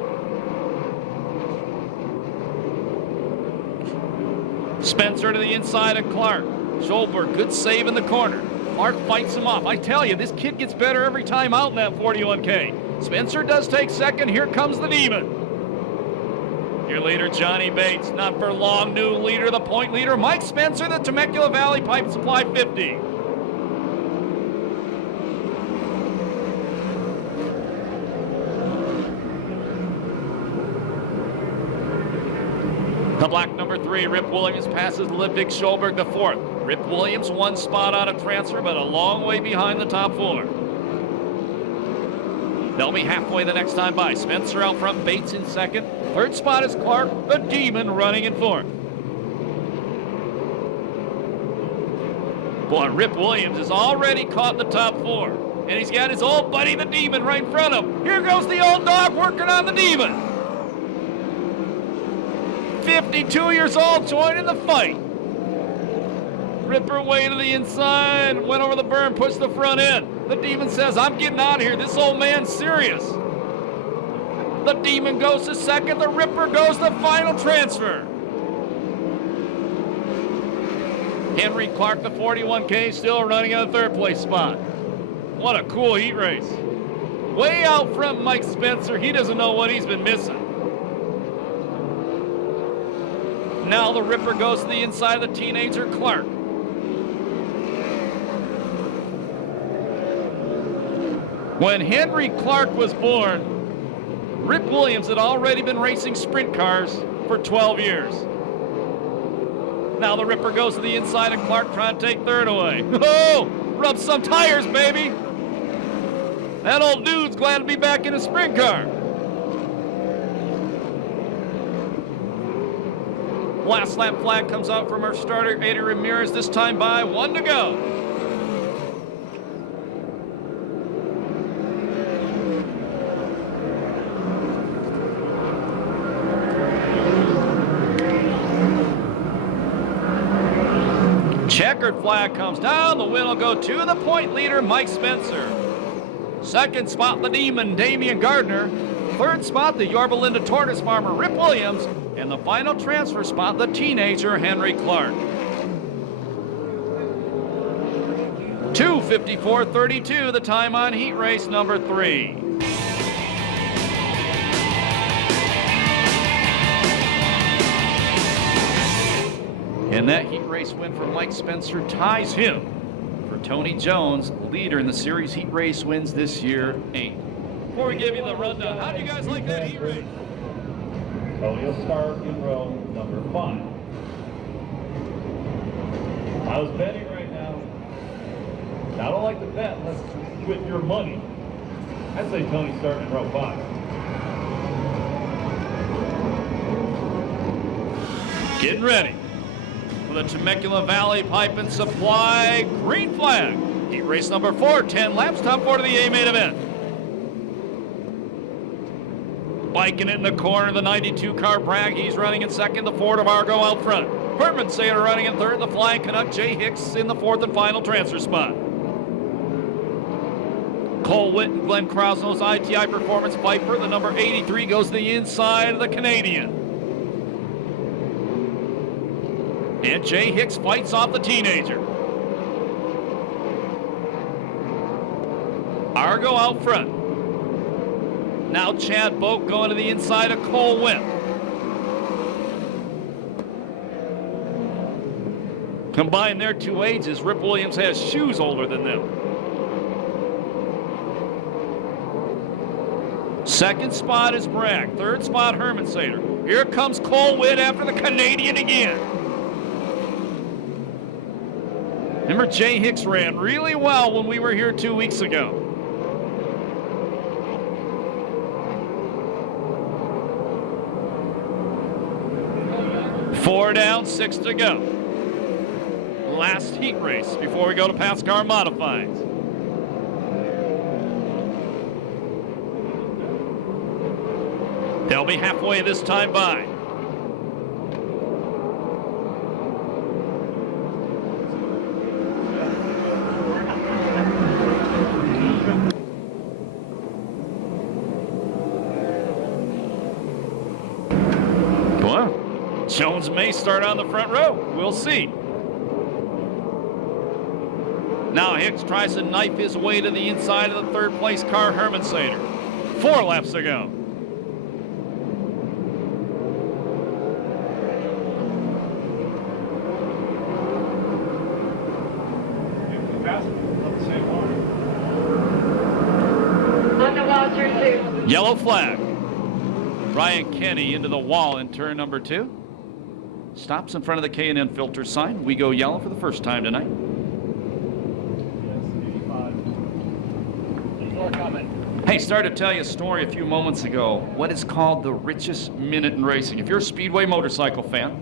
Spencer to the inside of Clark. Schulberg, good save in the corner. Clark fights him off. I tell you, this kid gets better every time out in that 41K. Spencer does take 2nd. Here comes the Demon. Your leader, Johnny Bates. Not for long, new leader, the point leader, Mike Spencer, the Temecula Valley Pipe Supply 50. The black number 3, Rip Williams, passes Ludwig Schulberg, the 4th. Rip Williams, 1 spot out of transfer, but a long way behind the top 4. They'll be halfway the next time by. Spencer out front, Bates in 2nd. 3rd spot is Clark, the Demon running in 4th. Boy, Rip Williams has already caught the top 4. And he's got his old buddy, the Demon, right in front of him. Here goes the old dog working on the Demon. 52 years old, joining the fight. Ripper way to the inside, went over the berm, pushed the front end. The Demon says, I'm getting out of here. This old man's serious. The Demon goes to second. The Ripper goes to final transfer. Henry Clark, the 41K, still running in the 3rd place spot. What a cool heat race. Way out front, Mike Spencer. He doesn't know what he's been missing. Now the Ripper goes to the inside of the teenager, Clark. When Henry Clark was born, Rip Williams had already been racing sprint cars for 12 years. Now the Ripper goes to the inside of Clark, trying to take 3rd away. Oh, rub some tires, baby. That old dude's glad to be back in a sprint car. Last lap flag comes out from our starter, Eddie Ramirez, this time by 1 to go. Checkered flag comes down. The win will go to the point leader, Mike Spencer. 2nd spot, the Demon, Damian Gardner. 3rd spot, the Yorba Linda Tortoise Farmer, Rip Williams. And the final transfer spot, the teenager, Henry Clark. 2:54.32, the time on heat race number 3. And that heat race win for Mike Spencer ties him for Tony Jones, leader in the series heat race wins this year, 8. Before we give you the rundown, how do you guys like that heat race? Tony will start in row number 5. I was betting right now. I don't like to bet unless it's with your money. I'd say Tony's starting in row 5. Getting ready for the Temecula Valley Pipe and Supply green flag. Heat race number 4, 10 laps, top 4 to the A main event. Biking in the corner, the 92 car Bragg, he's running in 2nd, the Ford of Argo out front. Herman Sayer running in 3rd, the Flying Canuck, Jay Hicks in the 4th and final transfer spot. Cole Witt and Glenn Krasno's ITI Performance Viper, the number 83, goes to the inside of the Canadian. And Jay Hicks fights off the teenager. Argo out front. Now Chad Boak going to the inside of Cole Witt. Combine their 2 ages, Rip Williams has shoes older than them. 2nd spot is Bragg. 3rd spot, Herman Sater. Here comes Cole Witt after the Canadian again. Remember, Jay Hicks ran really well when we were here 2 weeks ago. Four down, 6 to go. Last heat race before we go to PASSCAR Modifieds. They'll be halfway this time by. Well, Jones may start on the front row. We'll see. Now Hicks tries to knife his way to the inside of the 3rd place car, Herman Sater. 4 laps to go. Yellow flag. Ryan Kenny into the wall in turn number 2. Stops in front of the K&N filter sign. We go yellow for the first time tonight. Hey, started to tell you a story a few moments ago. What is called the richest minute in racing. If you're a Speedway motorcycle fan,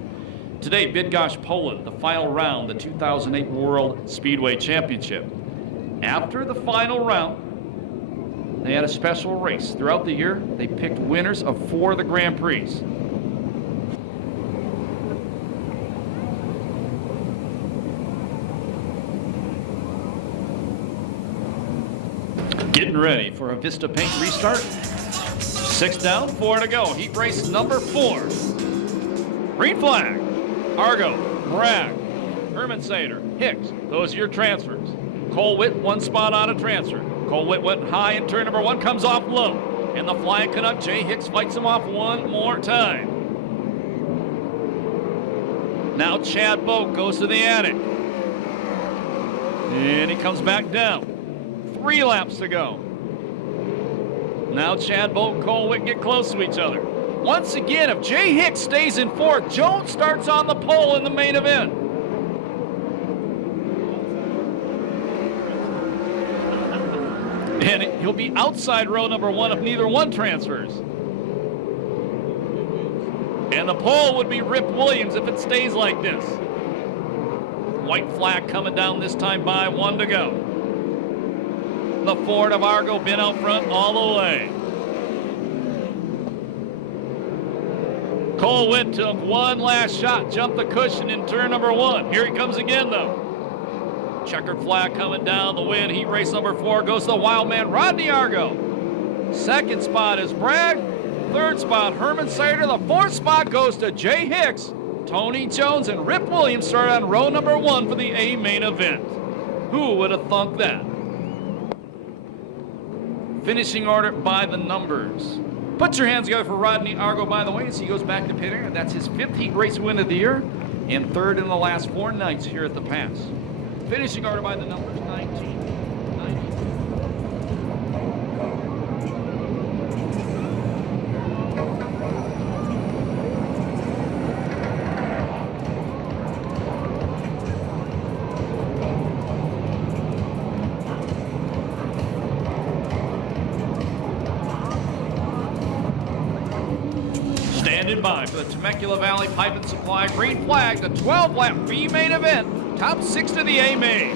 Today, Bydgoszcz, Poland, the final round, the 2008 World Speedway Championship. After the final round, they had a special race. Throughout the year, they picked winners of 4 of the Grand Prix. Getting ready for a Vista Paint restart. 6 down, 4 to go. Heat race number 4. Green flag. Argo, Bragg, Herman Sater, Hicks. Those are your transfers. Cole Witt, 1 spot out of transfer. Cole Witt went high in turn number 1, comes off low. And the flying Canuck, Jay Hicks, fights him off one more time. Now Chad Boat goes to the attic. And he comes back down. 3 laps to go. Now Chad Boat and Cole Witt get close to each other. Once again, if Jay Hicks stays in 4th, Jones starts on the pole in the main event. And he'll be outside row number 1 if neither one transfers. And the pole would be Rip Williams if it stays like this. White flag coming down this time by 1 to go. The Ford of Argo been out front all the way. Cole Witt took 1 last shot, jumped the cushion in turn number 1. Here he comes again, though. Checkered flag coming down the win. Heat race number 4 goes to the wild man, Rodney Argo. 2nd spot is Bragg. 3rd spot, Herman Sater. The 4th spot goes to Jay Hicks. Tony Jones and Rip Williams start on row number 1 for the A main event. Who would have thunk that? Finishing order by the numbers. Put your hands together for Rodney Argo, by the way, as he goes back to pit area. That's his 5th heat race win of the year and 3rd in the last 4 nights here at the Pass. Finishing order by the numbers, 19. Standing by for the Temecula Valley Pipe and Supply green flag, the 12-lap B main event, top 6 to the A main.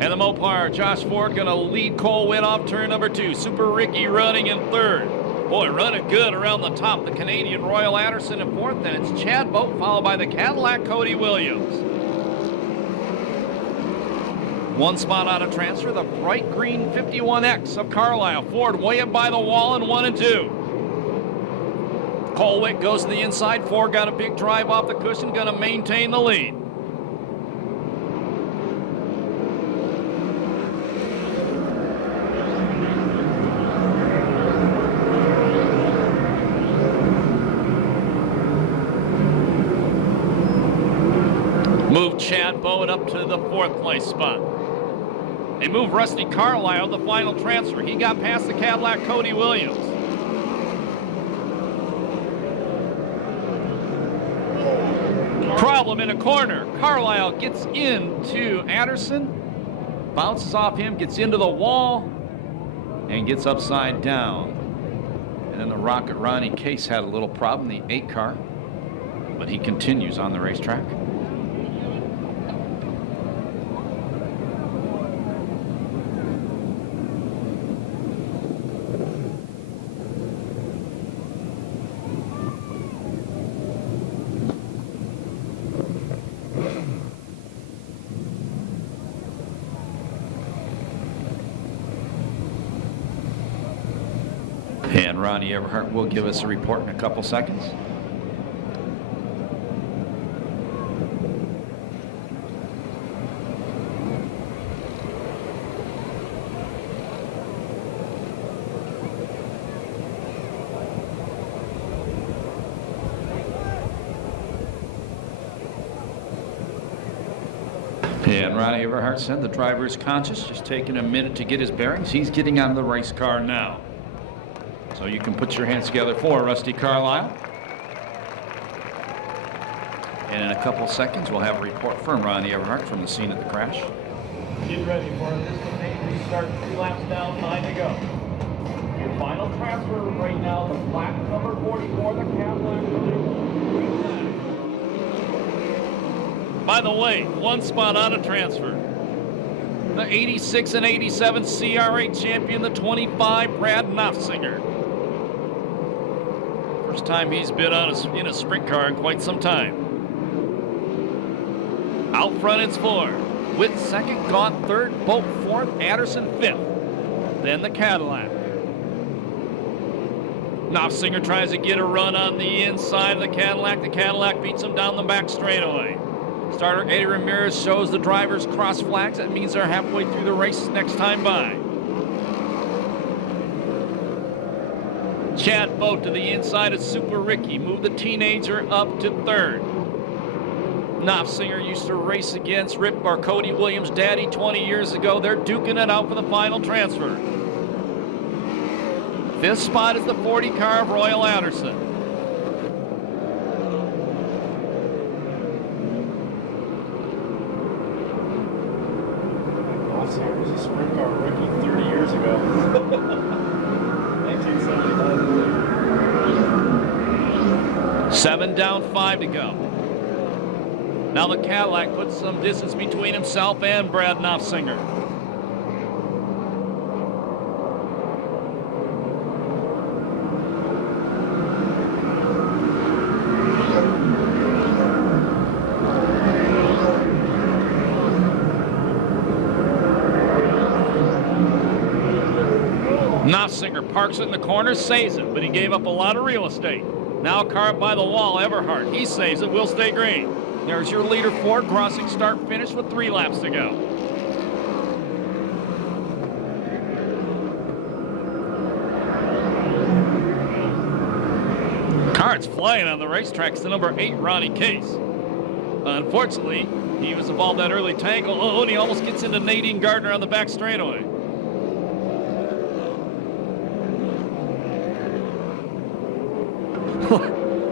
And the Mopar, Josh Ford gonna lead Cole Witt off turn number 2. Super Ricky running in 3rd. Boy, running good around the top. The Canadian Royal Anderson in 4th, and it's Chad Boat followed by the Cadillac Cody Williams. 1 spot out of transfer, the bright green 51X of Carlisle. Ford way up by the wall in 1 and 2. Cole Witt goes to the inside. Ford got a big drive off the cushion, gonna maintain the lead. Move Chad Bowen up to the 4th place spot. They move Rusty Carlisle, the final transfer. He got past the Cadillac Cody Williams. Problem in a corner. Carlisle gets into Anderson, bounces off him, gets into the wall, and gets upside down. And then the Rocket Ronnie Case had a little problem, the 8 car, but he continues on the racetrack. And Ronnie Everhart will give us a report in a couple seconds. And Ronnie Everhart said the driver is conscious, just taking a minute to get his bearings. He's getting out of the race car now. So you can put your hands together for Rusty Carlisle. And in a couple seconds, we'll have a report from Ronnie Everhart from the scene of the crash. Get ready for this paint restart. 3 laps down, 9 to go. Your final transfer right now the black number 44, the Cadillac. By the way, one spot out of transfer. The 86 and 87 CRA champion, the 25, Brad Knopfsinger. First time he's been on in a sprint car in quite some time. Out front it's four. Witt second, Gaunt third, Bolt fourth, Anderson fifth. Then the Cadillac. Knopfsinger tries to get a run on the inside of the Cadillac. The Cadillac beats him down the back straightaway. Starter Eddie Ramirez shows the drivers cross flags. That means they're halfway through the race next time by. Chad Boat to the inside of Super Ricky. Move the teenager up to third. Knopfsinger used to race against Cody Williams' daddy 20 years ago. They're duking it out for the final transfer. Fifth spot is the 40 car of Royal Anderson. Knopfsinger was a sprint car rookie 30 years ago. 1979. 7 down, 5 to go. Now the Cadillac puts some distance between himself and Brad Knopfsinger. Knopfsinger parks it in the corner, saves it, but he gave up a lot of real estate. Now a car up by the wall, Everhart. He saves it, will stay green. There's your leader Ford, crossing start finish with 3 laps to go. Car's flying on the racetrack. It's the number 8, Ronnie Case. Unfortunately, he was involved in that early tangle. Oh, and he almost gets into Nadine Gardner on the back straightaway.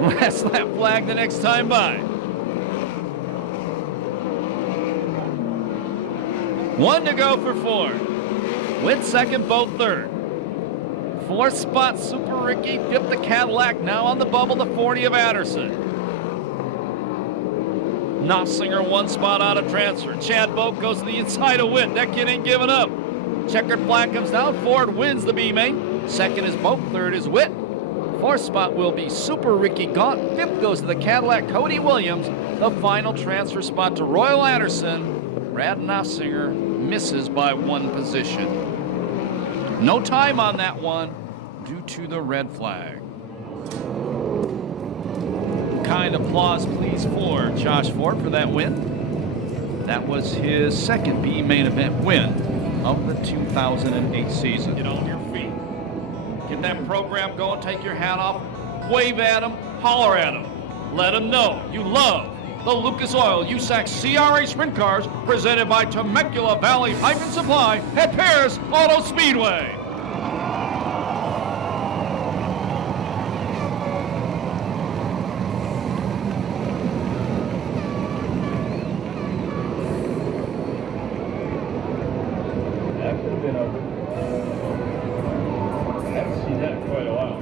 Last lap flag the next time by. 1 to go for Ford. Witt second, Boat third. 4th spot, Super Ricky. 5th, the Cadillac. Now on the bubble, the 40 of Anderson. Knopfsinger 1 spot out of transfer. Chad Boat goes to the inside of Witt. That kid ain't giving up. Checkered flag comes down. Ford wins the B-main. Second is Boat. Third is Witt. 4th spot will be Super Ricky Gaunt. 5th goes to the Cadillac, Cody Williams. The final transfer spot to Royal Anderson. Brad Knopfsinger misses by 1 position. No time on that one due to the red flag. Kind applause, please, for Josh Ford for that win. That was his 2nd B main event win of the 2008 season. Get on your feet. Get that program going, take your hat off, wave at them, holler at them. Let them know you love the Lucas Oil USAC CRA Sprint Cars, presented by Temecula Valley Pipe and Supply at Perris Auto Speedway. That could have been I haven't seen that in quite a while.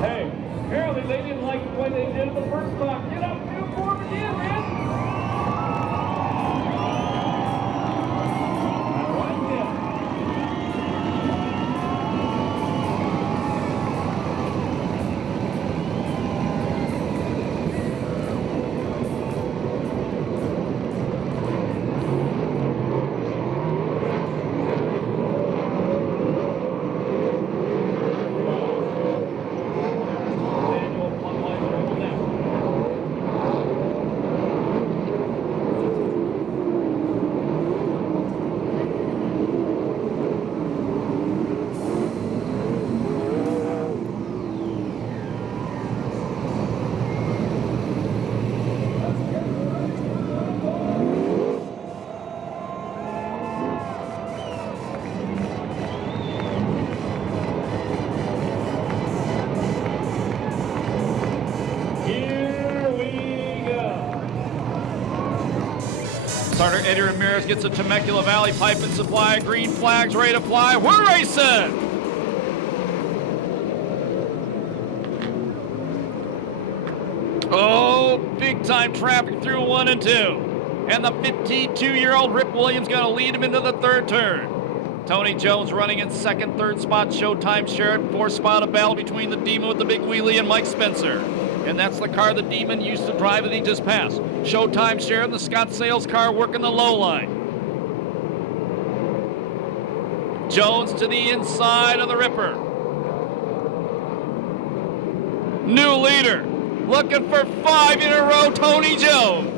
Hey, apparently they didn't like the way they did it the first time. Get Starter Eddie Ramirez gets a Temecula Valley pipe and supply. Green flags ready to fly. We're racing! Oh, big time traffic through 1 and 2. And the 52-year-old Rip Williams going to lead him into the third turn. Tony Jones running in second, third spot. Showtime Sheriff, fourth spot, a battle between the Demon with the big wheelie and Mike Spencer. And that's the car the Demon used to drive that he just passed. Showtime Sheriff, the Scott Sales car working the low line. Jones to the inside of the Ripper. New leader, looking for 5 in a row, Tony Jones.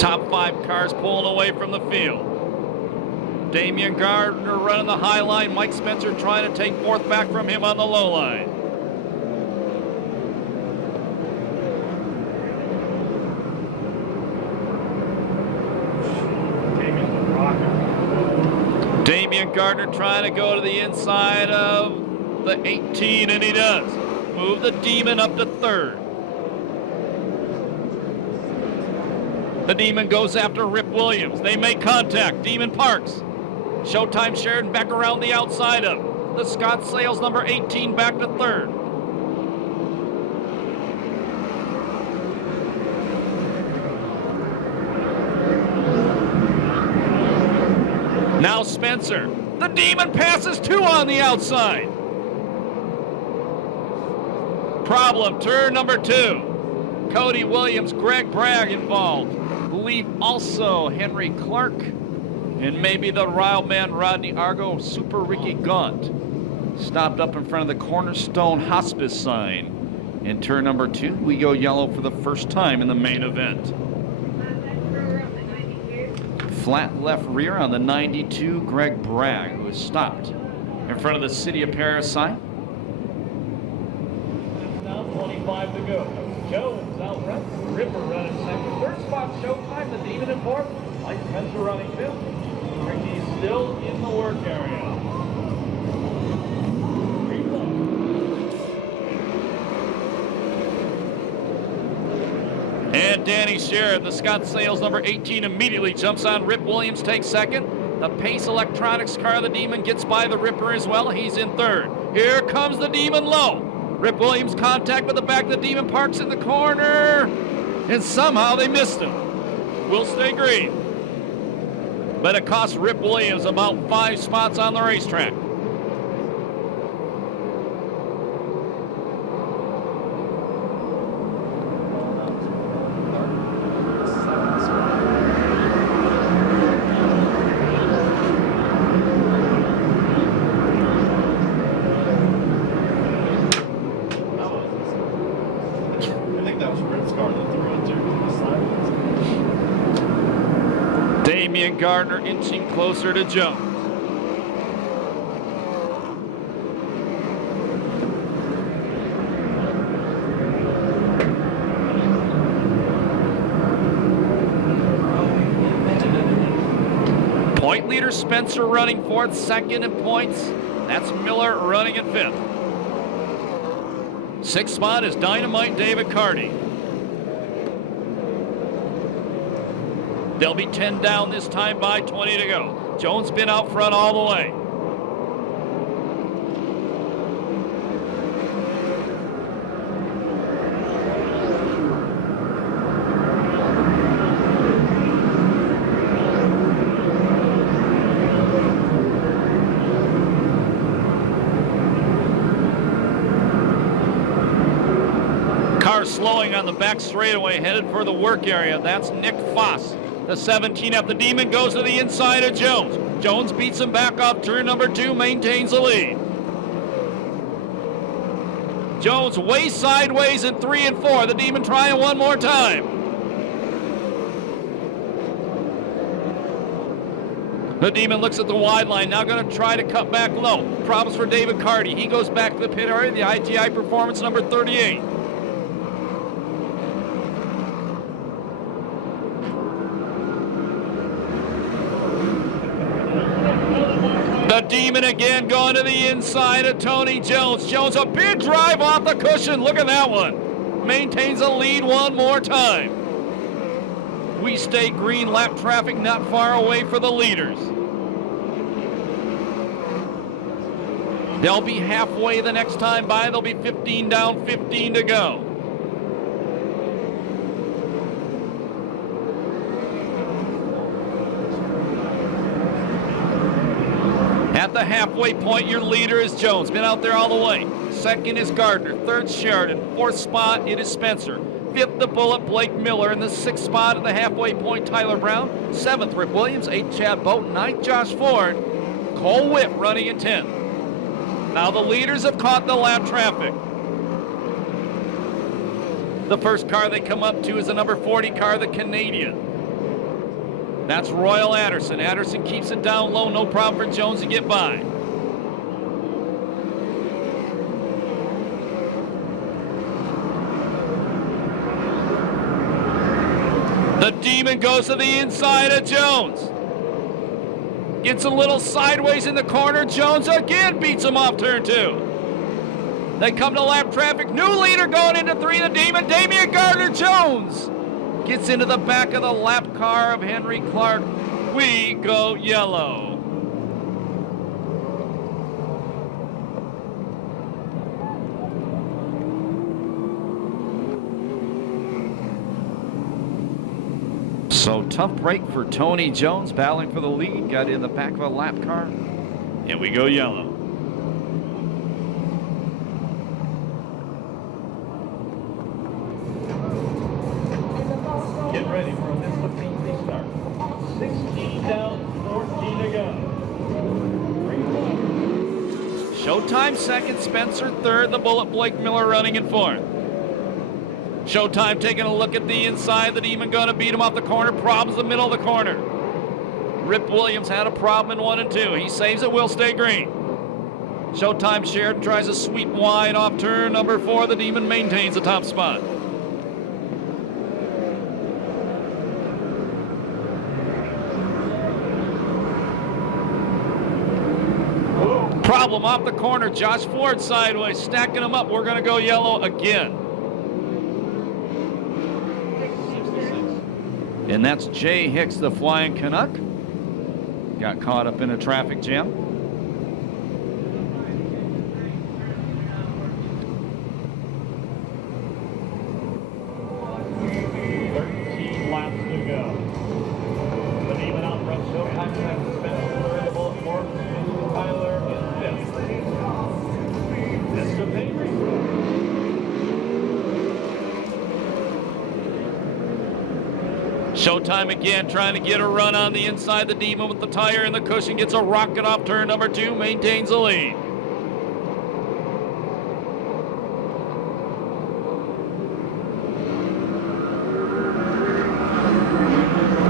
Top 5 cars pulling away from the field. Damian Gardner running the high line. Mike Spencer trying to take fourth back from him on the low line. Damian Gardner trying to go to the inside of the 18, and he does. Move the Demon up to third. The Demon goes after Rip Williams. They make contact. Demon parks. Showtime Sheridan back around the outside of the Scott Sales number 18 back to third. Now Spencer. The Demon passes 2 on the outside. Problem, turn number 2. Cody Williams, Greg Bragg involved. Believe also Henry Clark and maybe the Ryle man Rodney Argo, Super Ricky Gaunt. Stopped up in front of the Cornerstone Hospice sign. In turn number 2, we go yellow for the first time in the main event. Flat left rear on the 92, Greg Bragg, who is stopped in front of the City of Perris sign. Now 25 to go. Jones out front, Ripper running second. Third spot, Showtime, the Demon in fourth. Mike Spencer running fifth. Ricky's still in the work area. And Danny Sherrod, the Scott Sales number 18, immediately jumps on Rip Williams, takes second. The Pace Electronics car, the Demon, gets by the Ripper as well. He's in third. Here comes the Demon low. Rip Williams contact with the back. The Demon parks in the corner. And somehow they missed him. Will stay green. But it cost Rip Williams about 5 spots on the racetrack. Damian Gardner inching closer to Jones. Point leader Spencer running fourth, second in points. That's Miller running at fifth. Sixth spot is Dynamite David Carty. They'll be 10 down this time by 20 to go. Jones been out front all the way. Car slowing on the back straightaway, headed for the work area. That's Nick Foss. The 17 up the Demon goes to the inside of Jones. Jones beats him back off turn number 2, maintains the lead. Jones way sideways in 3 and 4. The Demon trying one more time. The Demon looks at the wide line, now going to try to cut back low. Problems for David Carty. He goes back to the pit area, the ITI Performance number 38. The Demon again going to the inside of Tony Jones. Jones, a big drive off the cushion. Look at that one. Maintains a lead one more time. We stay green, lap traffic not far away for the leaders. They'll be halfway the next time by. They'll be 15 down, 15 to go. At the halfway point, your leader is Jones. Been out there all the way. Second is Gardner. Third, Sheridan. Fourth spot, it is Spencer. Fifth, the Bullet, Blake Miller. In the sixth spot at the halfway point, Tyler Brown. Seventh, Rip Williams. Eighth, Chad Boat. Ninth, Josh Ford. Cole Witt running in 10th. Now the leaders have caught the lap traffic. The first car they come up to is the number 40 car, the Canadian. That's Royal Anderson. Anderson keeps it down low, no problem for Jones to get by. The Demon goes to the inside of Jones. Gets a little sideways in the corner. Jones again beats him off turn 2. They come to lap traffic. New leader going into 3, the Demon. Damian Gardner. Jones gets into the back of the lap car of Henry Clark. We go yellow. So tough break for Tony Jones, battling for the lead. Got in the back of a lap car. And we go yellow. Get ready for a Miss Lefine restart. 16 down, 14 to go. Showtime second, Spencer third, the Bullet Blake Miller running in fourth. Showtime taking a look at the inside. The Demon going to beat him off the corner. Problems in the middle of the corner. Rip Williams had a problem in 1 and 2. He saves it, will stay green. Showtime Sheridan tries a sweep wide off turn number 4. The Demon maintains the top spot. Problem off the corner. Josh Ford sideways, stacking them up. We're going to go yellow again. And that's Jay Hicks, the Flying Canuck. Got caught up in a traffic jam. Laps to go. The Demon out front, Showtime second, Spencer third, Bullet fourth, Tyler in fifth. Mr. Perris. Showtime again, trying to get a run on the inside. The Demon with the tire and the cushion gets a rocket off turn number 2, maintains the lead.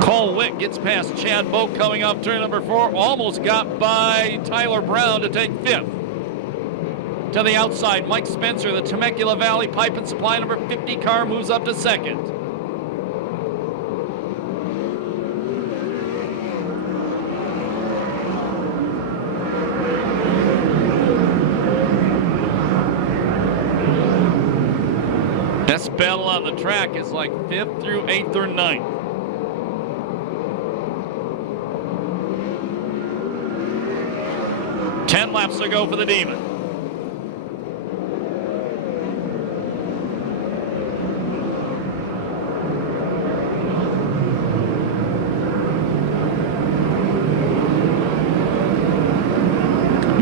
Cole Witt gets past Chad Boat coming off turn number 4. Almost got by Tyler Brown to take 5th. To the outside, Mike Spencer, the Temecula Valley Pipe and Supply number 50 car, moves up to 2nd. Best battle on the track is like 5th through 8th or 9th. Ten laps to go for the Demon.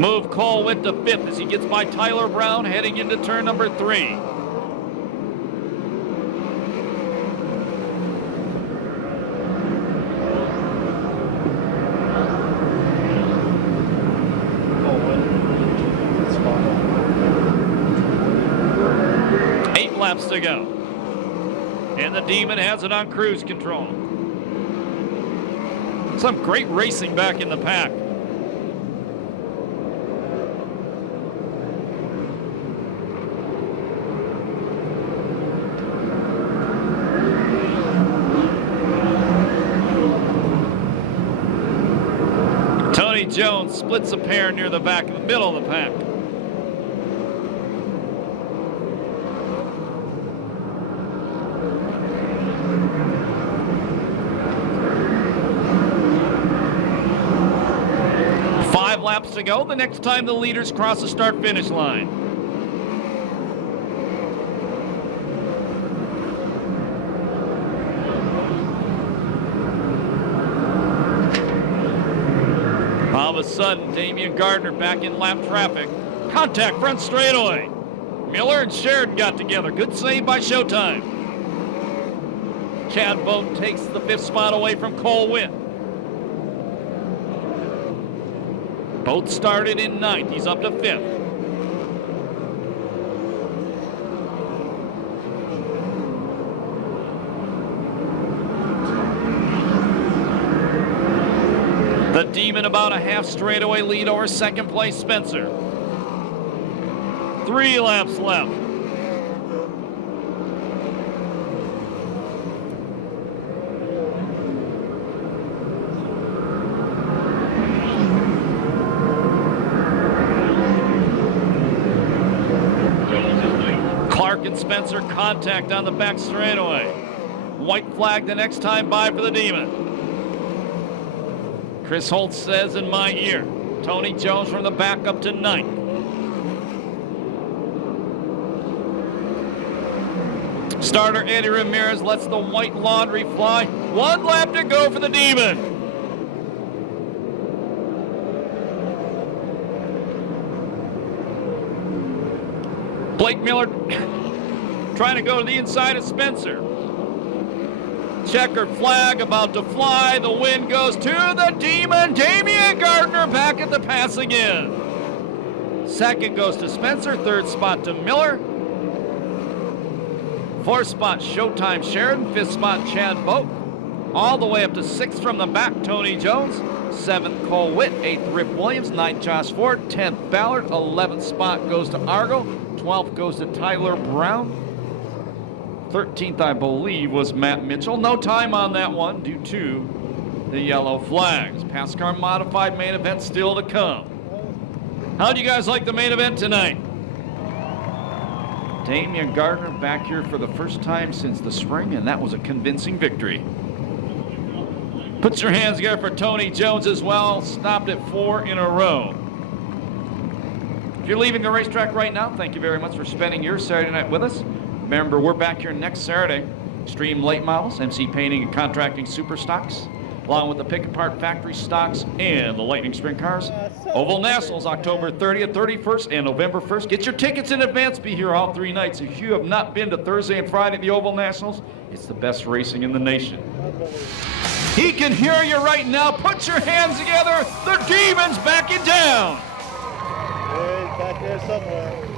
Move Cole Witt to 5th as he gets by Tyler Brown heading into turn number 3. Laps to go. And the Demon has it on cruise control. Some great racing back in the pack. Jones splits a pair near the back in the middle of the pack. Laps to go the next time the leaders cross the start-finish line. All of a sudden, Damian Gardner back in lap traffic. Contact front straightaway. Miller and Sheridan got together. Good save by Showtime. Chad Boat takes the 5th spot away from Cole Witt. Both started in 9th. He's up to 5th. The Demon about a half straightaway lead over 2nd place Spencer. 3 laps left. And Spencer contact on the back straightaway. White flag the next time by for the Demon. Chris Holt says in my ear. Tony Jones from the back up to 9th. Starter Eddie Ramirez lets the white laundry fly. 1 lap to go for the Demon. Blake Miller trying to go to the inside of Spencer. Checkered flag about to fly. The wind goes to the Demon. Damian Gardner back at the pass again. 2nd goes to Spencer. 3rd spot to Miller. 4th spot Showtime Sheridan. 5th spot Chad Boat. All the way up to 6th from the back Tony Jones. 7th Cole Witt. 8th Rip Williams. 9th Josh Ford. 10th Ballard. 11th spot goes to Argo. 12th goes to Tyler Brown. 13th, I believe, was Matt Mitchell. No time on that one due to the yellow flags. PASSCAR modified main event still to come. How do you guys like the main event tonight? Damian Gardner back here for the first time since the spring, and that was a convincing victory. Put your hands together for Tony Jones as well. Stopped at 4 in a row. If you're leaving the racetrack right now, thank you very much for spending your Saturday night with us. Remember, we're back here next Saturday. Extreme Late Models, MC Painting and Contracting Super Stocks, along with the Pick Apart Factory Stocks and the Lightning Sprint Cars. Oval Nationals, October 30th, 31st, and November 1st. Get your tickets in advance. Be here all 3 nights. If you have not been to Thursday and Friday at the Oval Nationals, it's the best racing in the nation. He can hear you right now. Put your hands together. The Demon's backing down. He's back there somewhere.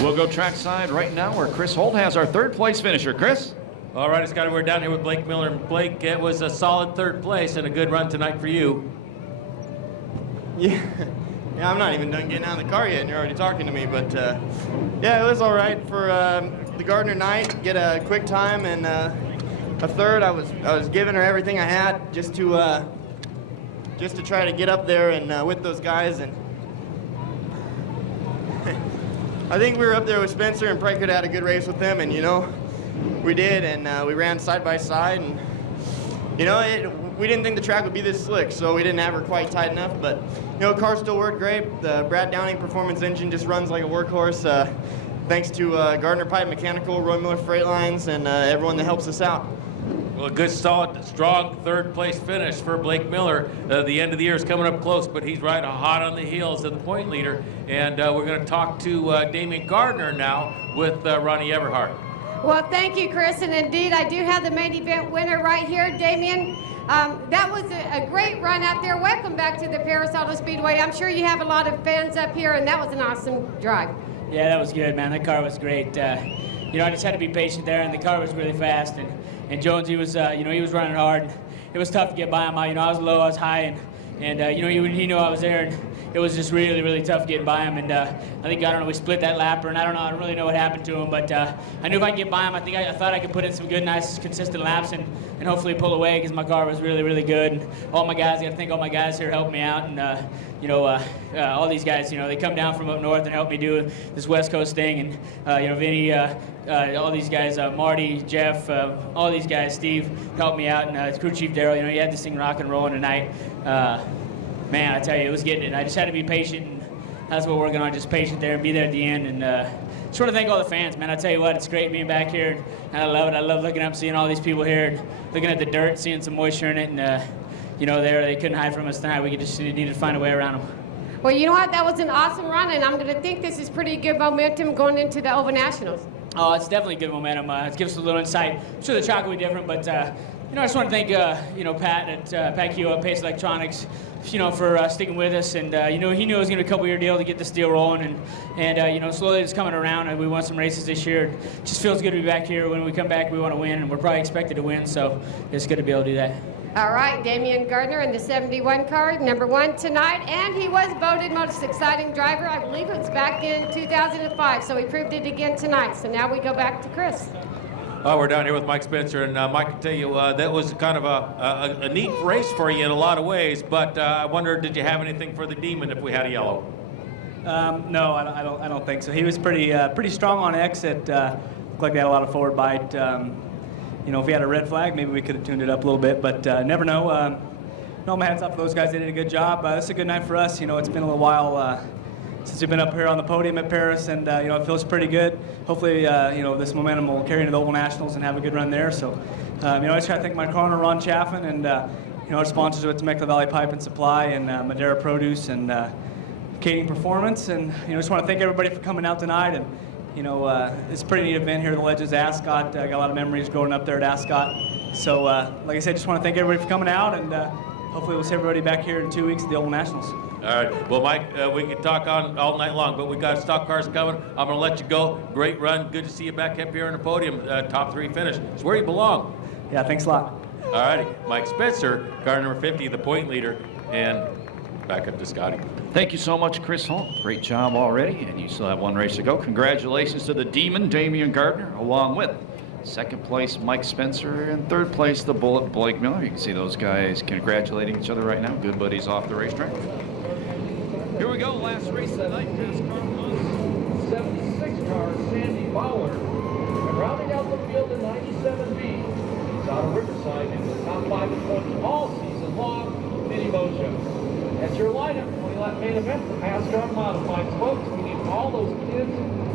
We'll go trackside right now where Chris Holt has our 3rd place finisher. Chris? All right, Scotty, we're down here with Blake Miller. And Blake, it was a solid 3rd place and a good run tonight for you. Yeah, I'm not even done getting out of the car yet, and you're already talking to me. But yeah, it was all right for the Gardner night. Get a quick time and a 3rd. I was giving her everything I had just to try to get up there and with those guys. And I think we were up there with Spencer and probably could have had a good race with them, and you know, we did, and we ran side by side, and you know, we didn't think the track would be this slick, so we didn't have her quite tight enough, but you know, car still worked great. The Brad Downing Performance engine just runs like a workhorse, thanks to Gardner Pipe Mechanical, Roy Miller Freight Lines, and everyone that helps us out. Well, a good, solid, strong 3rd place finish for Blake Miller. The end of the year is coming up close, but he's right hot on the heels of the point leader. And we're going to talk to Damian Gardner now with Ronnie Everhart. Well, thank you, Chris. And indeed, I do have the main event winner right here, Damian. That was a great run out there. Welcome back to the Perris Auto Speedway. I'm sure you have a lot of fans up here, and that was an awesome drive. Yeah, that was good, man. That car was great. You know, I just had to be patient there, and the car was really fast. And Jones, he was, you know, he was running hard. It was tough to get by him. You know, I was low, I was high, and And you know, he knew I was there, and it was just really, really tough getting by him. And I think, I don't know, we split that lapper, and I don't really know what happened to him, but I knew if I could get by him, I thought I could put in some good, nice, consistent laps and hopefully pull away, because my car was really, really good. And all my guys, I got to thank all my guys here helped me out, and you know, all these guys, you know, they come down from up north and help me do this West Coast thing, and you know, Vinny, all these guys, Marty, Jeff, all these guys, Steve, helped me out, and crew chief Daryl, you know, he had this thing rock and rolling tonight. Man, I tell you, it was getting it. I just had to be patient, and that's what we're working on, just patient there and be there at the end. And just want to thank all the fans, man. I tell you what, it's great being back here, and I love it. I love looking up, seeing all these people here, and looking at the dirt, seeing some moisture in it, and you know, they couldn't hide from us tonight. We just needed to find a way around them. Well, you know what? That was an awesome run, and I'm going to think this is pretty good momentum going into the Oval Nationals. Oh, it's definitely good momentum. It gives us a little insight. I'm sure the track will be different, but you know, I just want to thank you know, Pat at Pat Q at Pace Electronics, you know, for sticking with us. And you know, he knew it was going to be a couple-year deal to get this deal rolling, and you know, slowly it's coming around. And we won some races this year. It just feels good to be back here. When we come back, we want to win, and we're probably expected to win. So it's good to be able to do that. All right, Damian Gardner in the 71 car, #1 tonight, and he was voted most exciting driver. I believe it was back in 2005, so he proved it again tonight. So now we go back to Chris. Oh, we're down here with Mike Spencer, and Mike, I tell you, that was kind of a neat race for you in a lot of ways, but I wonder, did you have anything for the Demon if we had a yellow? No, I don't think so. He was pretty strong on exit. Looked like they had a lot of forward bite. You know, if we had a red flag, maybe we could have tuned it up a little bit, but never know. No, my hats off to those guys. They did a good job. This is a good night for us. You know, it's been a little while since we've been up here on the podium at Perris, and you know, it feels pretty good. Hopefully, you know, this momentum will carry into the Oval Nationals and have a good run there. So, you know, I just got to thank my car owner, Ron Chaffin, and you know, our sponsors with Temecula Valley Pipe and Supply, and Madera Produce, and Kading Performance, and you know, just want to thank everybody for coming out tonight. And you know, it's a pretty neat event here at the Legends of Ascot. I got a lot of memories growing up there at Ascot. So, like I said, just want to thank everybody for coming out, and hopefully we'll see everybody back here in 2 weeks at the Oval Nationals. All right. Well, Mike, we can talk on all night long, but we got stock cars coming. I'm going to let you go. Great run. Good to see you back up here on the podium. Top 3 finish. It's where you belong. Yeah, thanks a lot. All righty. Mike Spencer, car number 50, the point leader, and back up to Scotty. Thank you so much, Chris Hall. Great job already, and you still have 1 race to go. Congratulations to the Demon, Damian Gardner, along with 2nd place, Mike Spencer, and 3rd place, the Bullet, Blake Miller. You can see those guys congratulating each other right now. Good buddies off the racetrack. Here we go, last race of the night. PASSCAR 76 car, Sandy Fowler. And rounding out the field in 97B. He's out of Riverside in the top 5 points all season long. Vinny Mojo. That's your lineup for the main event for PASSCAR Modifieds. Folks, we need all those kids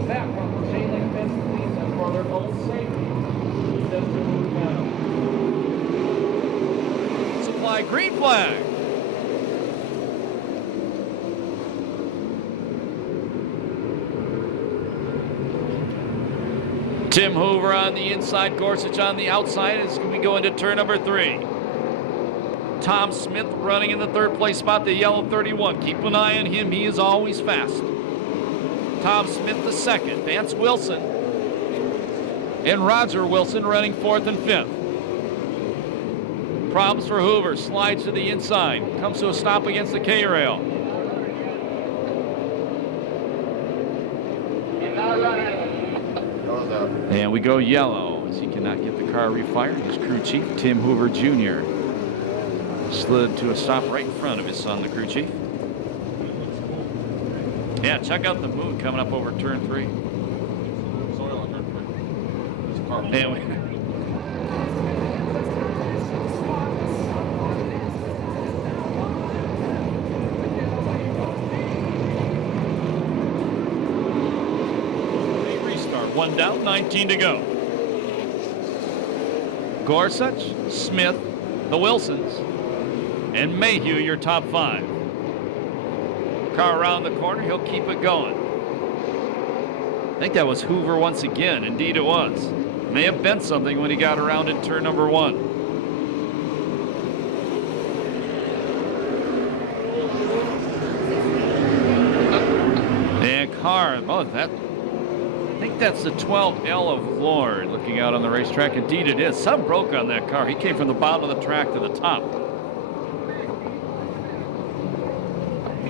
back on the chain link fence, please, and for their own safety. That's the move now. Supply green flag. Tim Hoover on the inside, Gorsuch on the outside as we go into turn number 3. Tom Smith running in the 3rd place spot, the yellow 31. Keep an eye on him, he is always fast. Tom Smith the 2nd, Vance Wilson and Roger Wilson running 4th and 5th. Problems for Hoover, slides to the inside, comes to a stop against the K-rail. And we go yellow as he cannot get the car refired. His crew chief, Tim Hoover Jr., slid to a stop right in front of his son, the crew chief. Yeah, check out the moon coming up over turn 3. And restart. 1 down, 19 to go. Gorsuch, Smith, the Wilsons, and Mayhew, your top 5. Car around the corner, he'll keep it going. I think that was Hoover once again. Indeed it was. May have bent something when he got around in turn number 1. And car, oh, that, I think that's the 12L of Lord looking out on the racetrack. Indeed it is. Something broke on that car. He came from the bottom of the track to the top.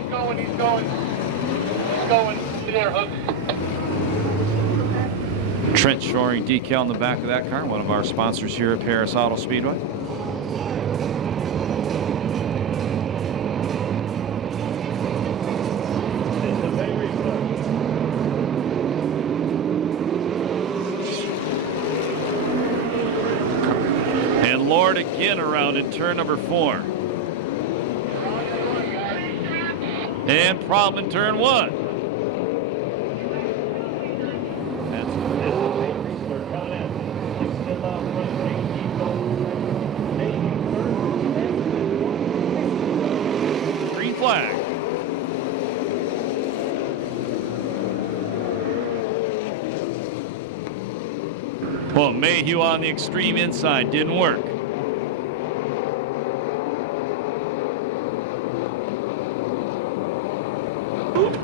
He's going. See there, Hook. Trent Shoring decal in the back of that car, one of our sponsors here at Perris Auto Speedway. And Lord again around in turn number 4. And problem in turn 1. Green flag. Well, Mayhew on the extreme inside didn't work.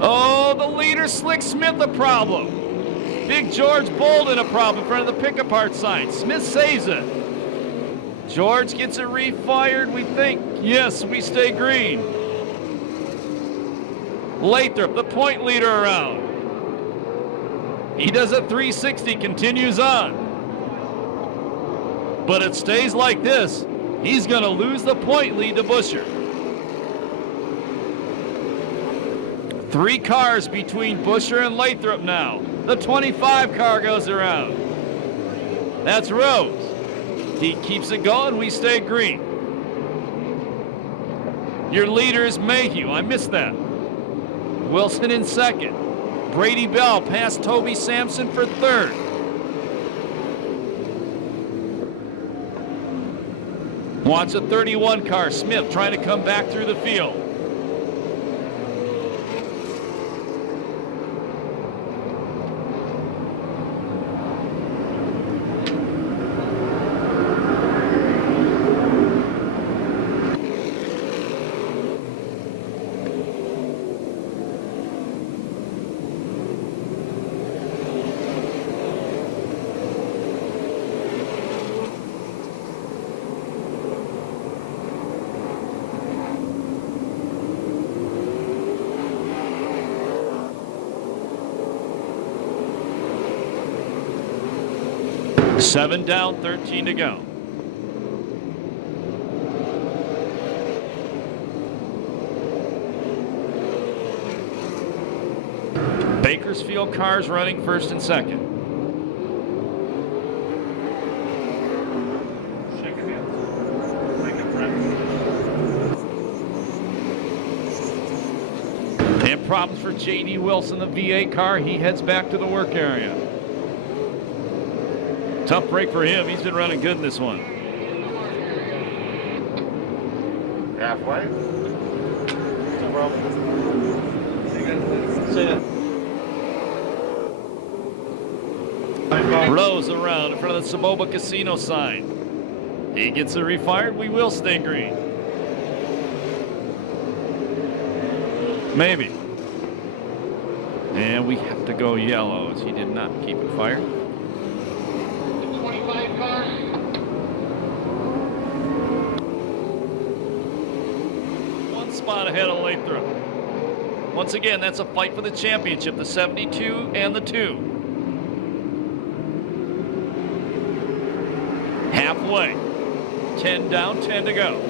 Oh, the leader, Slick Smith, a problem. Big George Bolden, a problem in front of the pick-apart sign. Smith saves it. George gets it refired, we think. Yes, we stay green. Lathrop, the point leader, around. He does a 360, continues on. But it stays like this. He's going to lose the point lead to Buscher. 3 cars between Buscher and Lathrop now. The 25 car goes around. That's Rose. He keeps it going, we stay green. Your leader is Mayhew, I missed that. Wilson in second. Brady Bell past Toby Sampson for third. Watch a 31 car, Smith trying to come back through the field. Seven down, 13 to go. Bakersfield cars running first and second. And problems for J.D. Wilson, the VA car. He heads back to the work area. Tough break for him. He's been running good in this one. Halfway. Rose around in front of the Saboba Casino sign. He gets it refired. We will stay green. Maybe. And we have to go yellow as he did not keep it fired. One spot ahead of Lathrop. Once again, that's a fight for the championship, the 72 and the 2. Halfway. 10 down, 10 to go.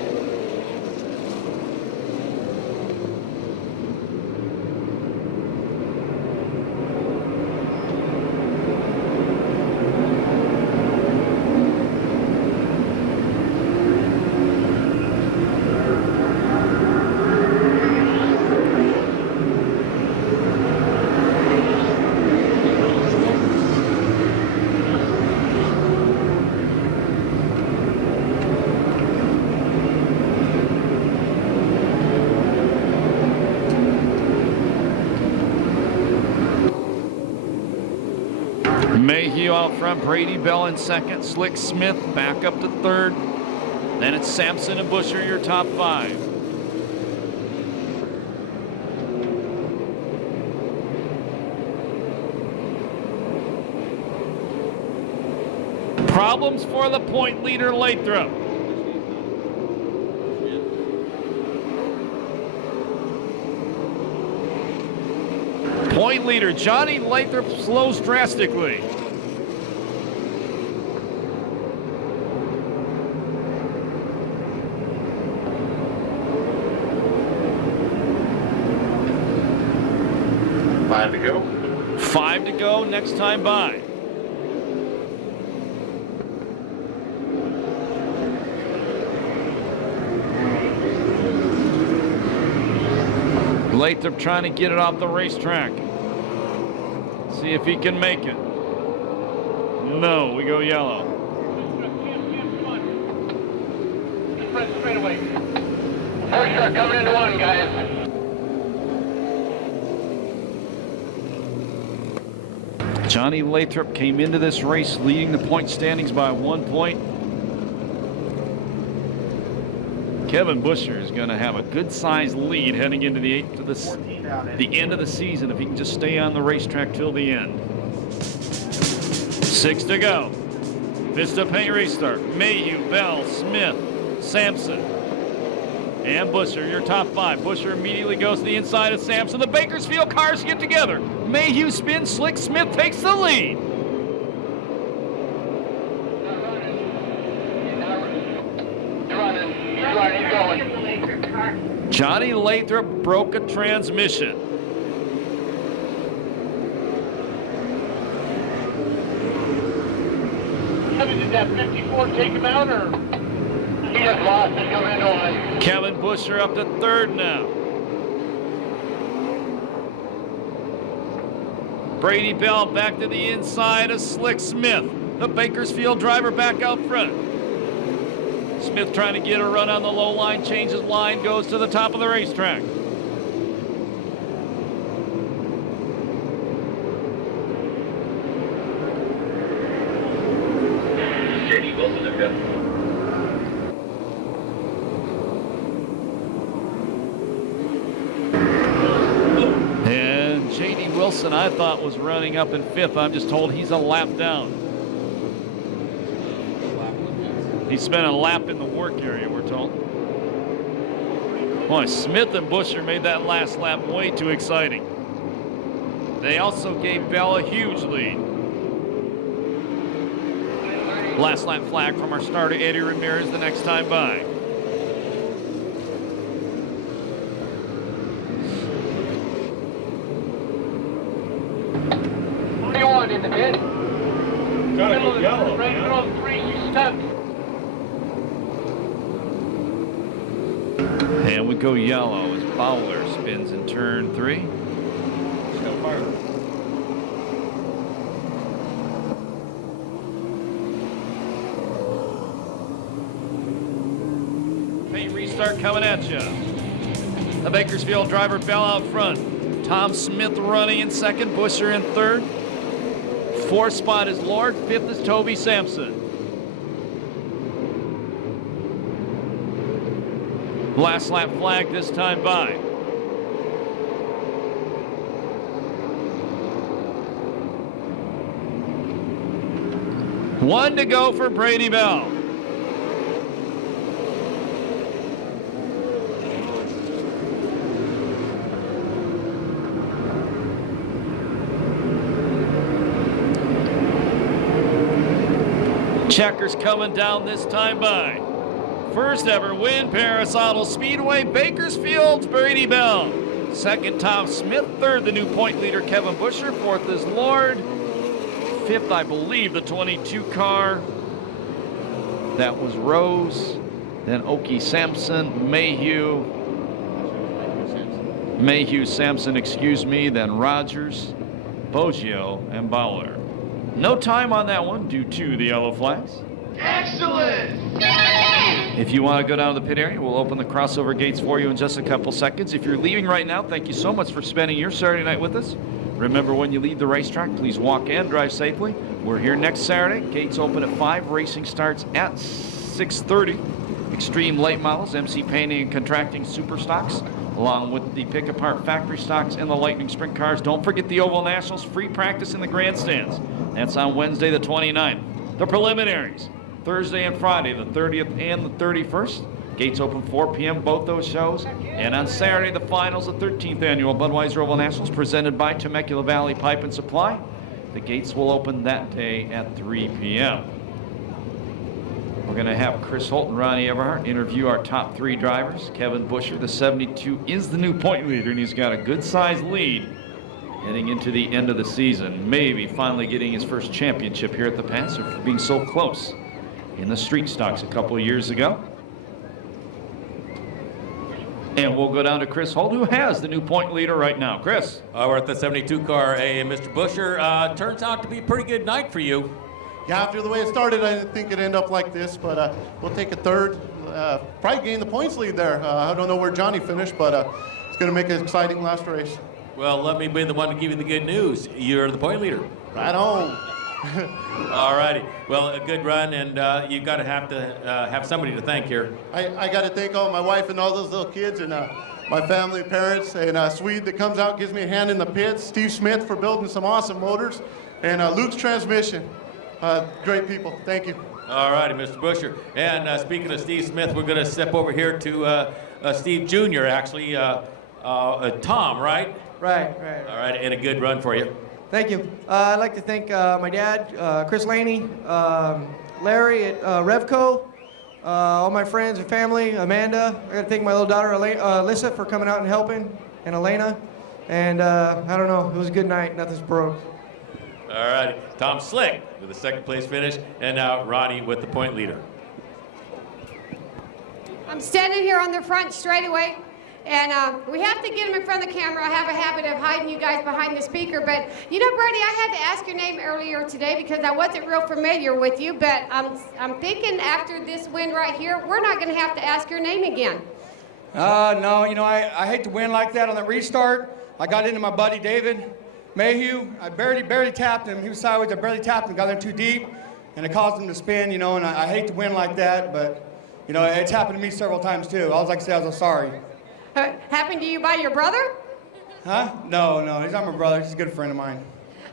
Mayhew out front, Brady Bell in second, Slick Smith back up to third. Then it's Sampson and Buscher, your top 5. Problems for the point leader, Lathrop. Point leader Johnny Lathrop slows drastically. Five to go. 5 to go next time by. Lathrop trying to get it off the racetrack. See if he can make it. No, we go yellow. Straight away. First truck coming into one, guys. Johnny Lathrop came into this race leading the point standings by 1 point. Kevin Busher is going to have a good-sized lead heading into the end of the season if he can just stay on the racetrack till the end. 6 to go. Vista Paint restart. Mayhew, Bell, Smith, Sampson, and Busher, your top 5. Busher immediately goes to the inside of Sampson. The Bakersfield cars get together. Mayhew spins, Slick Smith takes the lead. Johnny Lathrop broke a transmission. Did that 54 take him out, or? He just lost it coming into one. Kevin Busher up to 3rd now. Brady Bell back to the inside of Slick Smith. The Bakersfield driver back out front. Smith trying to get a run on the low line, changes line, goes to the top of the racetrack. J.D. Wilson to 5th. And J.D. Wilson, I thought, was running up in 5th. I'm just told he's a lap down. He spent a lap in the work area, we're told. Boy, Smith and Busher made that last lap way too exciting. They also gave Bell a huge lead. Last lap flag from our starter, Eddie Ramirez, the next time by. What do you want in the pit? Gotta go yellow. Right on 3, you stuck. And we go yellow as Fowler spins in turn 3. Still fire. Paint restart coming at you. The Bakersfield driver Bell out front. Tom Smith running in 2nd, Busher in 3rd. 4th spot is Lord, 5th is Toby Sampson. Last lap flag this time by. One to go for Brady Bell. Checkers coming down this time by. First ever win, Perris Auto Speedway, Bakersfield's Brady Bell. 2nd, Tom Smith. 3rd, the new point leader, Kevin Busher. 4th is Lord. 5th, I believe, the 22 car. That was Rose. Then Okie Sampson, Mayhew, Sampson, excuse me. Then Rogers, Boggio, and Bowler. No time on that one due to the yellow flags. Excellent! If you want to go down to the pit area, we'll open the crossover gates for you in just a couple seconds. If you're leaving right now, thank you so much for spending your Saturday night with us. Remember, when you leave the racetrack, please walk and drive safely. We're here next Saturday. Gates open at 5. Racing starts at 6:30. Extreme late models, MC painting and contracting super stocks, along with the pick apart factory stocks and the Lightning Sprint cars. Don't forget the Oval Nationals free practice in the grandstands. That's on Wednesday the 29th. The preliminaries, Thursday and Friday, the 30th and the 31st. Gates open 4 p.m. both those shows. And on Saturday, the finals of 13th Annual Budweiser Oval Nationals presented by Temecula Valley Pipe and Supply. The gates will open that day at 3 p.m. We're going to have Chris Holt and Ronnie Everhart interview our top 3 drivers. Kevin Busher, the 72, is the new point leader, and he's got a good-sized lead heading into the end of the season. Maybe finally getting his first championship here at the Pass after being so close in the street stocks a couple of years ago. And we'll go down to Chris Holt, who has the new point leader right now. Chris. We're at the 72 car, Mr. Busher. Turns out to be a pretty good night for you. Yeah, after the way it started, I didn't think it'd end up like this, but we'll take a third. Probably gain the points lead there. I don't know where Johnny finished, but it's going to make an exciting last race. Well, let me be the one to give you the good news. You're the point leader. Right on. All righty. Well, a good run, and you got to have somebody to thank here. I got to thank all my wife and all those little kids and my family, parents, and Swede that comes out, gives me a hand in the pits, Steve Smith for building some awesome motors, and Luke's Transmission. Great people. Thank you. All righty, Mr. Busher. And speaking of Steve Smith, we're going to step over here to Steve Jr., actually. Tom, right? Right. All right, and a good run for you. Thank you. I'd like to thank my dad, Chris Laney, Larry at Revco, all my friends and family, Amanda. I got to thank my little daughter, Alyssa, for coming out and helping, and Elena. And I don't know, it was a good night. Nothing's broke. All righty. Tom Slick with the second place finish, and now Ronnie with the point leader. I'm standing here on the front straightaway, and we have to get him in front of the camera. I have a habit of hiding you guys behind the speaker, but you know, Brady, I had to ask your name earlier today because I wasn't real familiar with you, but I'm thinking after this win right here, we're not going to have to ask your name again. No, you know, I hate to win like that on the restart. I got into my buddy David Mayhew. I barely tapped him. He was sideways. I barely tapped him, got in too deep, and it caused him to spin, you know, and I hate to win like that, but, you know, it's happened to me several times, too. All I can say is I'm sorry. Happened to you by your brother? Huh? No, he's not my brother. He's a good friend of mine.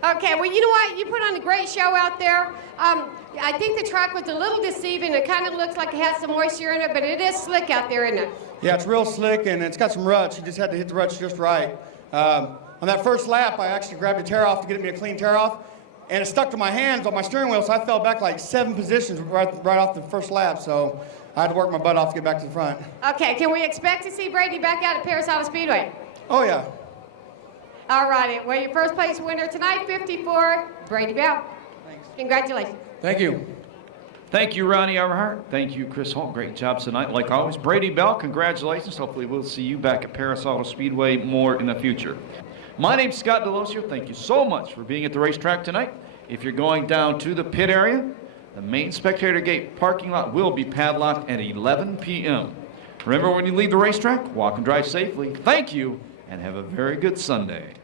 Okay, well, you know what? You put on a great show out there. I think the track was a little deceiving. It kind of looks like it has some moisture in it, but it is slick out there, isn't it? Yeah, it's real slick, and it's got some ruts. You just had to hit the ruts just right. On that first lap, I actually grabbed a tear-off to get me a clean tear-off, and it stuck to my hands on my steering wheel, so I fell back like 7 positions right off the first lap, so I had to work my butt off to get back to the front. Okay, can we expect to see Brady back out at Perris Speedway? Oh, yeah. All righty. Well, your first place winner tonight, 54, Brady Bell. Thanks. Congratulations. Thank you. Thank you, Ronnie Everhart. Thank you, Chris Holt. Great job tonight, like always. Brady Bell, congratulations. Hopefully we'll see you back at Perris Auto Speedway more in the future. My name's Scott Delosio. Thank you so much for being at the racetrack tonight. If you're going down to the pit area, the main spectator gate parking lot will be padlocked at 11 p.m. Remember, when you leave the racetrack, walk and drive safely. Thank you, and have a very good Sunday.